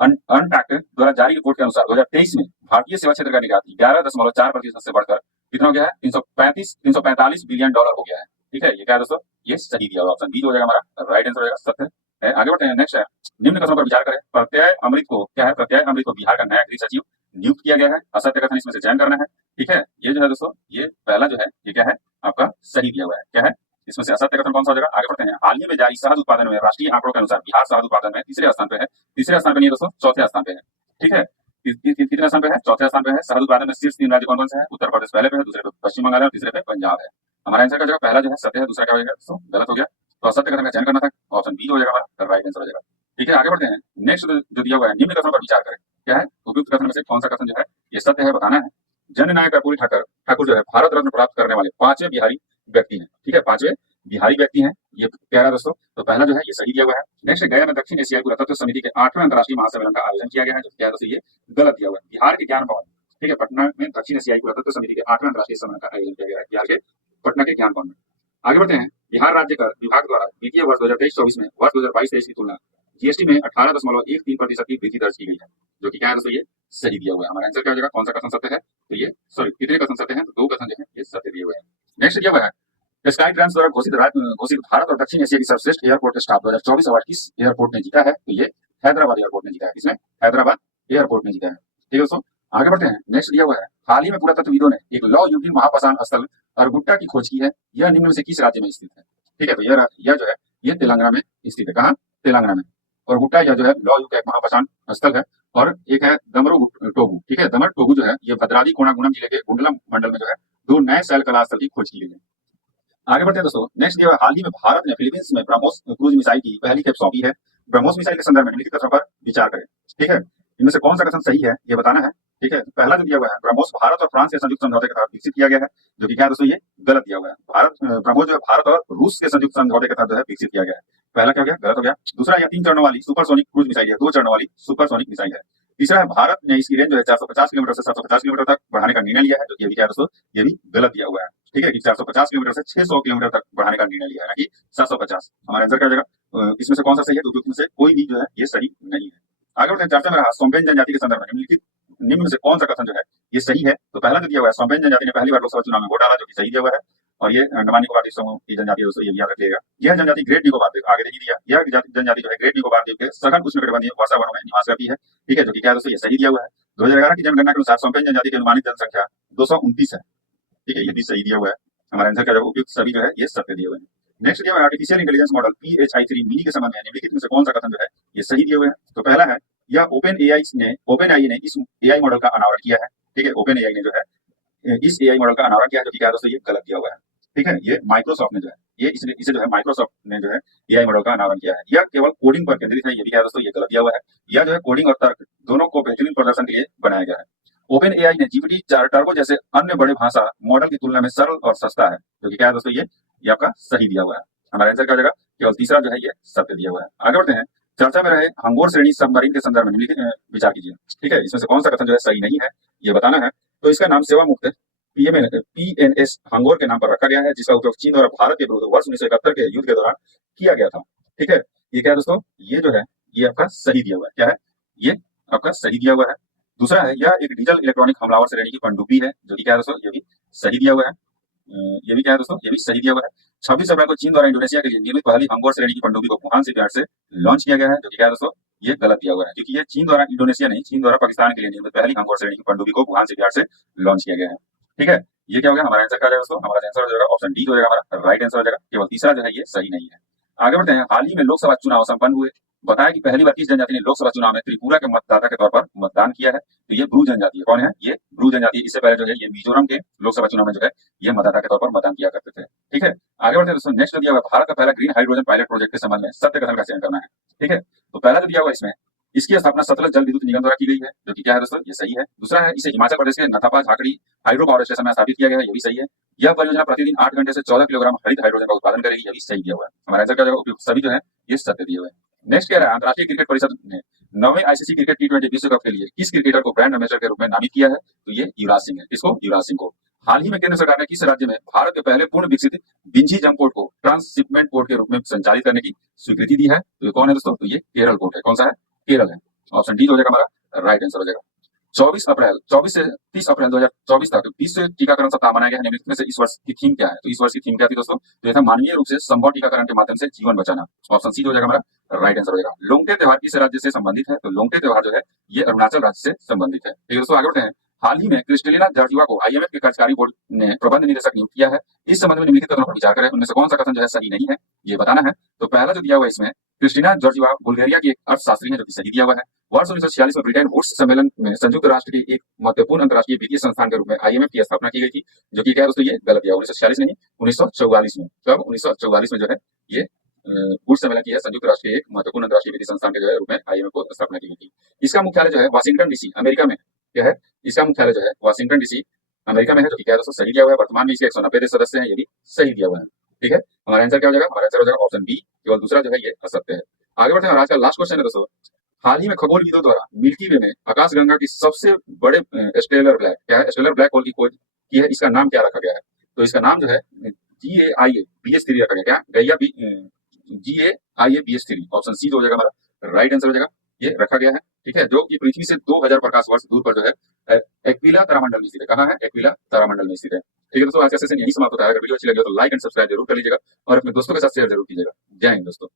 अनटैक्ट द्वारा जारी रिपोर्ट के अनुसार 2023 में भारतीय सेवा क्षेत्र का निर्यात 11.4% से बढ़कर कितना हो गया है, 345 बिलियन डॉलर हो गया है। ठीक है, ये क्या है दोस्तों, ये सही दिया हुआ, ऑप्शन बी हो जाएगा हमारा राइट आंसर हो जाएगा, सत्य है। आगे बढ़ते हैं। नेक्स्ट है, निम्न कथनों पर विचार करें। प्रत्यय अमृत को क्या है, प्रत्यय अमृत को बिहार का नया गृह सचिव नियुक्त किया गया है। असत्य कथन इसमें से चयन करना है। ठीक है, ये जो है दोस्तों ये पहला जो है ये क्या है आपका सही दिया हुआ है। क्या है, इसमें से असत्य कथन कौन सा हो जाएगा। आगे बढ़ते हैं। हाल ही में जारी शहद उत्पादन में राष्ट्रीय आंकड़ों के अनुसार बिहार शहद उत्पादन में तीसरे स्थान पे है। तीसरे स्थान पे नहीं दोस्तों, चौथे स्थान पे है। ठीक है, कितने स्थान पे है, चौथे स्थान पे है। शहद उत्पादन में शीर्ष 3 राज्य कौन कौन से है, उत्तर प्रदेश पहले पे है, दूसरे पे पश्चिम बंगाल है और तीसरे पे पंजाब है। हमारा आंसर का जगह पहला जो है सत्य है, दूसरा क्या हो जाएगा दोस्तों, गलत हो गया। तो असत्य कथन का चयन करना था, ऑप्शन बी हो जाएगा हमारा राइट आंसर हो जाएगा। ठीक है, आगे बढ़ते हैं। नेक्स्ट जो दिया हुआ है, निम्न कथनों पर विचार करें। क्या है, उपयुक्त कथन में से कौन सा कथन जो है ये सत्य है, बताना है। जननायक कर्पूरी ठाकुर जो है भारत रत्न प्राप्त करने वाले 5वें बिहारी व्यक्ति हैं। ठीक है, 5वें बिहारी व्यक्ति हैं, ये प्यारा दोस्तों। तो पहला जो है ये सही दिया हुआ है। नेक्स्ट गया में दक्षिण एशियाई पुरातत्व समिति के 8वें अंतर्राष्ट्रीय महासम्मेलन का आयोजन किया गया है, जो क्या है दोस्तों ये गलत दिया हुआ है। बिहार के ज्ञान भवन ठीक है, पटना में दक्षिण एशियाई पुरातत्व समिति के 8वें अंतर्राष्ट्रीय सम्मेलन का आयोजन किया गया है बिहार के पटना के ज्ञान भवन में। आगे बढ़ते हैं। बिहार राज्य कर विभाग द्वारा वित्तीय वर्ष 2023-24 में वर्ष 2022-23 की तुलना जीएसटी में 18.13% की वृद्धि दर्ज की गई है, जो कि क्या है दोस्तों, ये सही दिया हुआ है। हमारा आंसर क्या हो जाएगा, कौन सा कथन सत्य है, तो ये सॉरी कितने कथन सत्य हैं, तो 2 कथन जो है ये सत्य दिए हुए हैं। नेक्स्ट दिया हुआ है, स्काई ट्रांस द्वारा घोषित भारत और दक्षिण एशिया की सर्वश्रेष्ठ एयरपोर्ट स्टाफ 2024 अवार्ड किस एयरपोर्ट ने जीता है, तो ये हैदराबाद एयरपोर्ट ने जीता है। इसमें हैदराबाद एयरपोर्ट ने जीता है। ठीक है दोस्तों, आगे बढ़ते हैं। नेक्स्ट दिया हुआ है, हाल ही में पुरातत्वविदों ने एक लौ युगीन महापाषाण स्थल अरगुट्टा की खोज की है, यह निम्न में से किस राज्य में स्थित है। ठीक है, तो यह जो है ये तेलंगाना में स्थित है। कहाँ, तेलंगाना में। और गुट्टा यह जो है लौ युग का एक महापाषाण स्थल है, और एक है दमरू टोगु। ठीक है, दमर टोगु जो है ये भद्राद्री कोणागुणम जिले के गुंडलम मंडल में जो है 2 नए शैल कला स्थल की खोज की गई है। आगे बढ़ते हैं दोस्तों। नेक्स्ट दिया हुआ, हाल ही में भारत ने फिलीपींस में ब्रह्मोस क्रूज मिसाइल की पहली खेप सौंपी है। ब्रह्मोस मिसाइल के संदर्भ में निम्नलिखित कथनों पर विचार करें। ठीक है, इनमें से कौन सा कथन सही है ये बताना है। ठीक है, पहला जो दिया हुआ है, ब्रह्मोस भारत और फ्रांस के संयुक्त समझौते के तहत विकसित किया गया है, जो कि क्या है दोस्तों, ये गलत दिया हुआ है। ब्रह्मोस जो है भारत और रूस के संयुक्त समझौते के तहत जो है विकसित किया गया है। पहला क्या हो गया, गलत हो गया। दूसरा, यह 3 चरणों वाली सुपरसोनिक क्रूज मिसाइल है, 2 चरणों वाली सुपरसोनिक मिसाइल है। तीसरा है, भारत ने इसकी रेंज जो है 450 किलोमीटर से 750 किलोमीटर तक बढ़ाने का निर्णय लिया है, जो कि क्या है दोस्तों, ये भी गलत दिया हुआ है। ठीक है, कि 450 किलोमीटर से 600 किलोमीटर तक बढ़ाने का निर्णय लिया है, ना कि 750। हमारा आंसर क्या हो जाएगा, इसमें से कौन सा सही है, तो इसमें से कोई भी जो है ये सही नहीं है। आगे बढ़ते हैं। चर्चा में रहा सोम्पेन जनजाति के संदर्भ में निम्न में से कौन सा कथन जो है ये सही है, तो पहला जो दिया हुआ है, सोम्पेन जनजाति ने पहली बार लोकसभा चुनाव में वोट डाला, जो कि सही दिया हुआ है। और ये अंडमान निकोबार द्वीप समूह की जनजाति है दोस्तों, ये भी याद रखिएगा। यह जनजाति ग्रेट निकोबार द्वीप, आगे देखिए दिया, यह जनजाति जो है ग्रेट निकोबार द्वीप के सघन उष्णकटिबंधीय वर्षावनों में निवास करती है। ठीक है, जो कि क्या दोस्तों, ये सही दिया हुआ है। 2011 की जनगणना के अनुसार सोम्पेन जनजाति की अनुमानित जनसंख्या 229 है। ठीक है, ये भी सही दिया हुआ है। हमारा आंसर क्या होगा, उपयुक्त सभी जो है ये सत्य दिए हुए हैं। नेक्स्ट दिया हुआ है, artificial intelligence model PHI-3 mini के संबंध में निम्नलिखित में से कौन सा कथन जो है ये सही दिए हुए हैं। तो पहला है, यह ओपन AI ने इस AI मॉडल का अनावरण किया है। ठीक है, ओपन AI ने जो है इस AI मॉडल का अनावरण किया है, जो कि क्या है दोस्तों, ये गलत दिया हुआ है। ठीक है, ये माइक्रोसॉफ्ट ने जो है ये इसे जो है माइक्रोसॉफ्ट ने जो है AI मॉडल का अनावरण किया है। यह केवल कोडिंग पर केंद्रित है, ये भी क्या है दोस्तों, ये गलत दिया हुआ है। यह जो है कोडिंग और तर्क दोनों को बेहतरीन प्रदर्शन के लिए बनाया गया है। ओपन AI ने GPT-4 टर्बो जैसे अन्य बड़े भाषा मॉडल की तुलना में सरल और सस्ता है, जो कि क्या है दोस्तों, ये आपका सही दिया हुआ है। हमारा आंसर क्या हो जाएगा, केवल तीसरा जो है ये सत्य दिया हुआ है। आगे बढ़ते हैं। चर्चा में रहे हंगोर श्रेणी सबमरीन के संदर्भ में निम्नलिखित विचार कीजिए। ठीक है, इसमें से कौन सा कथन जो है सही नहीं है ये बताना है। तो इसका नाम सेवा मुक्त PNS हंगोर के नाम पर रखा गया है, जिसका उपयोग चीन द्वारा भारत के विरुद्ध वर्ष 1971 के युद्ध के दौरान किया गया था। ठीक है, ये क्या है दोस्तों, ये जो है ये आपका सही दिया हुआ है। क्या है, ये आपका सही दिया हुआ है। दूसरा है, यह एक डीजल इलेक्ट्रॉनिक हमलावर श्रेणी की पनडुब्बी है, जो कि क्या है दोस्तों, ये भी सही दिया हुआ है। ये भी क्या है दोस्तों, ये भी सही दिया हुआ है। 26 अप्रैल को चीन द्वारा इंडोनेशिया के लिए निर्मित पहली हंगोर श्रेणी की पनडुब्बी को वुहान शिपयार्ड से लॉन्च किया गया है, जो कि क्या है दोस्तों, ये गलत दिया हुआ है। क्योंकि ये चीन द्वारा इंडोनेशिया नहीं, चीन द्वारा पाकिस्तान के लिए निर्मित पहली हंगोर श्रेणी की पनडुब्बी को वुहान शिपयार्ड से लॉन्च किया गया है। ठीक है, ये क्या हो गया, हमारा आंसर क्या हो जाएगा दोस्तों, हमारा आंसर हो जाएगा ऑप्शन डी हो जाएगा, हमारा राइट आंसर हो जाएगा। केवल तीसरा जो है ये सही नहीं है। आगे बढ़ते हैं। हाल ही में लोकसभा चुनाव संपन्न हुए, बताया कि पहली बार किस जनजाति ने लोकसभा चुनाव में त्रिपुरा के मतदाता के तौर पर मतदान किया है, तो ये ब्रू जनजाति है। कौन है, ये ब्रू जनजाति। इससे पहले जो है ये मिजोरम के लोकसभा चुनाव में जो है ये मतदाता के तौर पर मतदान किया करते थे। ठीक है, आगे बढ़ते हैं दोस्तों। नेक्स्ट दिया हुआ, भारत का पहला ग्रीन हाइड्रोजन पायलट प्रोजेक्ट के संबंध में सत्य कथन का चयन करना है। ठीक है, तो पहला जो दिया हुआ इसमें, इसकी स्थापना सतलज जल विद्युत निगम द्वारा की गई है, जो कि क्या है दोस्तों, ये सही है। दूसरा है, इसे हिमाचल प्रदेश के नथापा झाकड़ी हाइड्रो पावर स्टेशन में स्थापित किया गया है, ये भी सही है। यह परियोजना प्रतिदिन 8 घंटे से 14 किलोग्राम हरित हाइड्रोजन का उत्पादन करेगी, ये भी सही दिया हुआ है। हमारा आंसर क्या होगा, उपयुक्त सभी जो है ये सत्य दिए हुए हैं। नेक्स्ट क्या है, अंतर्राष्ट्रीय क्रिकेट परिषद ने 9वें ICC क्रिकेट T20 विश्व कप के लिए किस क्रिकेटर को ब्रांड एम्बेसडर के रूप में नामित किया है, तो ये युवराज सिंह है। इसको, युवराज सिंह को। हाल ही में केंद्र सरकार ने किस राज्य में भारत के पहले पूर्ण विकसित बिंझी जम पोर्ट को ट्रांसशिपमेंट पोर्ट के रूप में संचालित करने की स्वीकृति दी है, तो ये कौन है दोस्तों, तो ये केरल पोर्ट है। कौन सा है, केरल है। ऑप्शन डी हो जाएगा हमारा राइट आंसर हो जाएगा। 24 से 30 अप्रैल 2024 तक विश्व टीकाकरण सप्ताह मनाया गया है। निम्नलिखित में से इस वर्ष की थीम क्या है, तो इस वर्ष की थीम क्या थी दोस्तों, तो यह था मानवीय रूप से संभव टीकाकरण के माध्यम से जीवन बचाना। ऑप्शन सी हो जाएगा हमारा राइट आंसर हो जाएगा। लोंगटे त्योहार किस राज्य से संबंधित है, तो लोंगटे त्योहार जो है ये अरुणाचल राज्य से संबंधित है। ठीक है दोस्तों, आगे बढ़ते हैं। हाल ही में क्रिस्टेलिना जॉर्जिवा को IMF के कार्यकारी बोर्ड ने प्रबंध निदेशक नियुक्त किया है। इस संबंध में निम्नलिखित कथनों पर विचार करें, उनमें से कौन सा कथन जो है सही नहीं है ये बताना है। तो पहला जो दिया हुआ है इसमें, क्रिस्टिना जॉर्जिवा बुल्गारिया की एक अर्थशास्त्री है, जो कि सही दिया हुआ है। वर्ष 1946 में ब्रिटेन वुड्स सम्मेलन में संयुक्त राष्ट्र के एक महत्वपूर्ण अंतर्राष्ट्रीय वित्तीय संस्थान के रूप में IMF की स्थापना की गई थी, जो कि क्या है दोस्तों, ये गलत दिया। 1946 नहीं, 1944 में। कब, 1944 में जो है ये वुड्स सम्मेलन की है, संयुक्त राष्ट्र के एक महत्वपूर्ण अंतर्राष्ट्रीय वित्तीय संस्थान के जो है रूप में IMF को स्थापना की गई थी। इसका मुख्यालय जो है वाशिंगटन DC अमेरिका में क्या है, इसका मुख्यालय जो है वाशिंगटन DC अमेरिका में है, जो कि क्या है दोस्तों सही दिया हुआ है। वर्तमान में इसके 190 देश सदस्य हैं, ये भी सही दिया हुआ है। ठीक है, हमारा आंसर क्या हो जाएगा, हमारा आंसर हो जाएगा ऑप्शन बी, केवल दूसरा जो है ये असत्य है। आगे बढ़ते हैं। आज का लास्ट क्वेश्चन है दोस्तों, हाल ही में खगोलविदों द्वारा मिल्की वे में आकाशगंगा की सबसे बड़े स्टेलर ब्लैक क्या है, स्टेलर ब्लैक होल की खोज की है। इसका नाम क्या रखा गया है? तो इसका नाम जो है GAIA-BH3 रखा गया। क्या? गैया GAIA-BH3। ऑप्शन सी जो हो जाएगा हमारा राइट आंसर हो जाएगा। ये रखा गया है, ठीक है, जो कि पृथ्वी से 2000 प्रकाश वर्ष दूर पर जो है एक्विला तारामंडल में स्थित है। कहाँ है? एक्विला तारामंडल में स्थित है। ठीक है दोस्तों, आज का सेशन यही समाप्त होता है। अगर वीडियो अच्छी लगी हो तो लाइक एंड सब्सक्राइब जरूर कर लीजिएगा और अपने दोस्तों के साथ शेयर जरूर कीजिएगा। जय हिंद दोस्तों।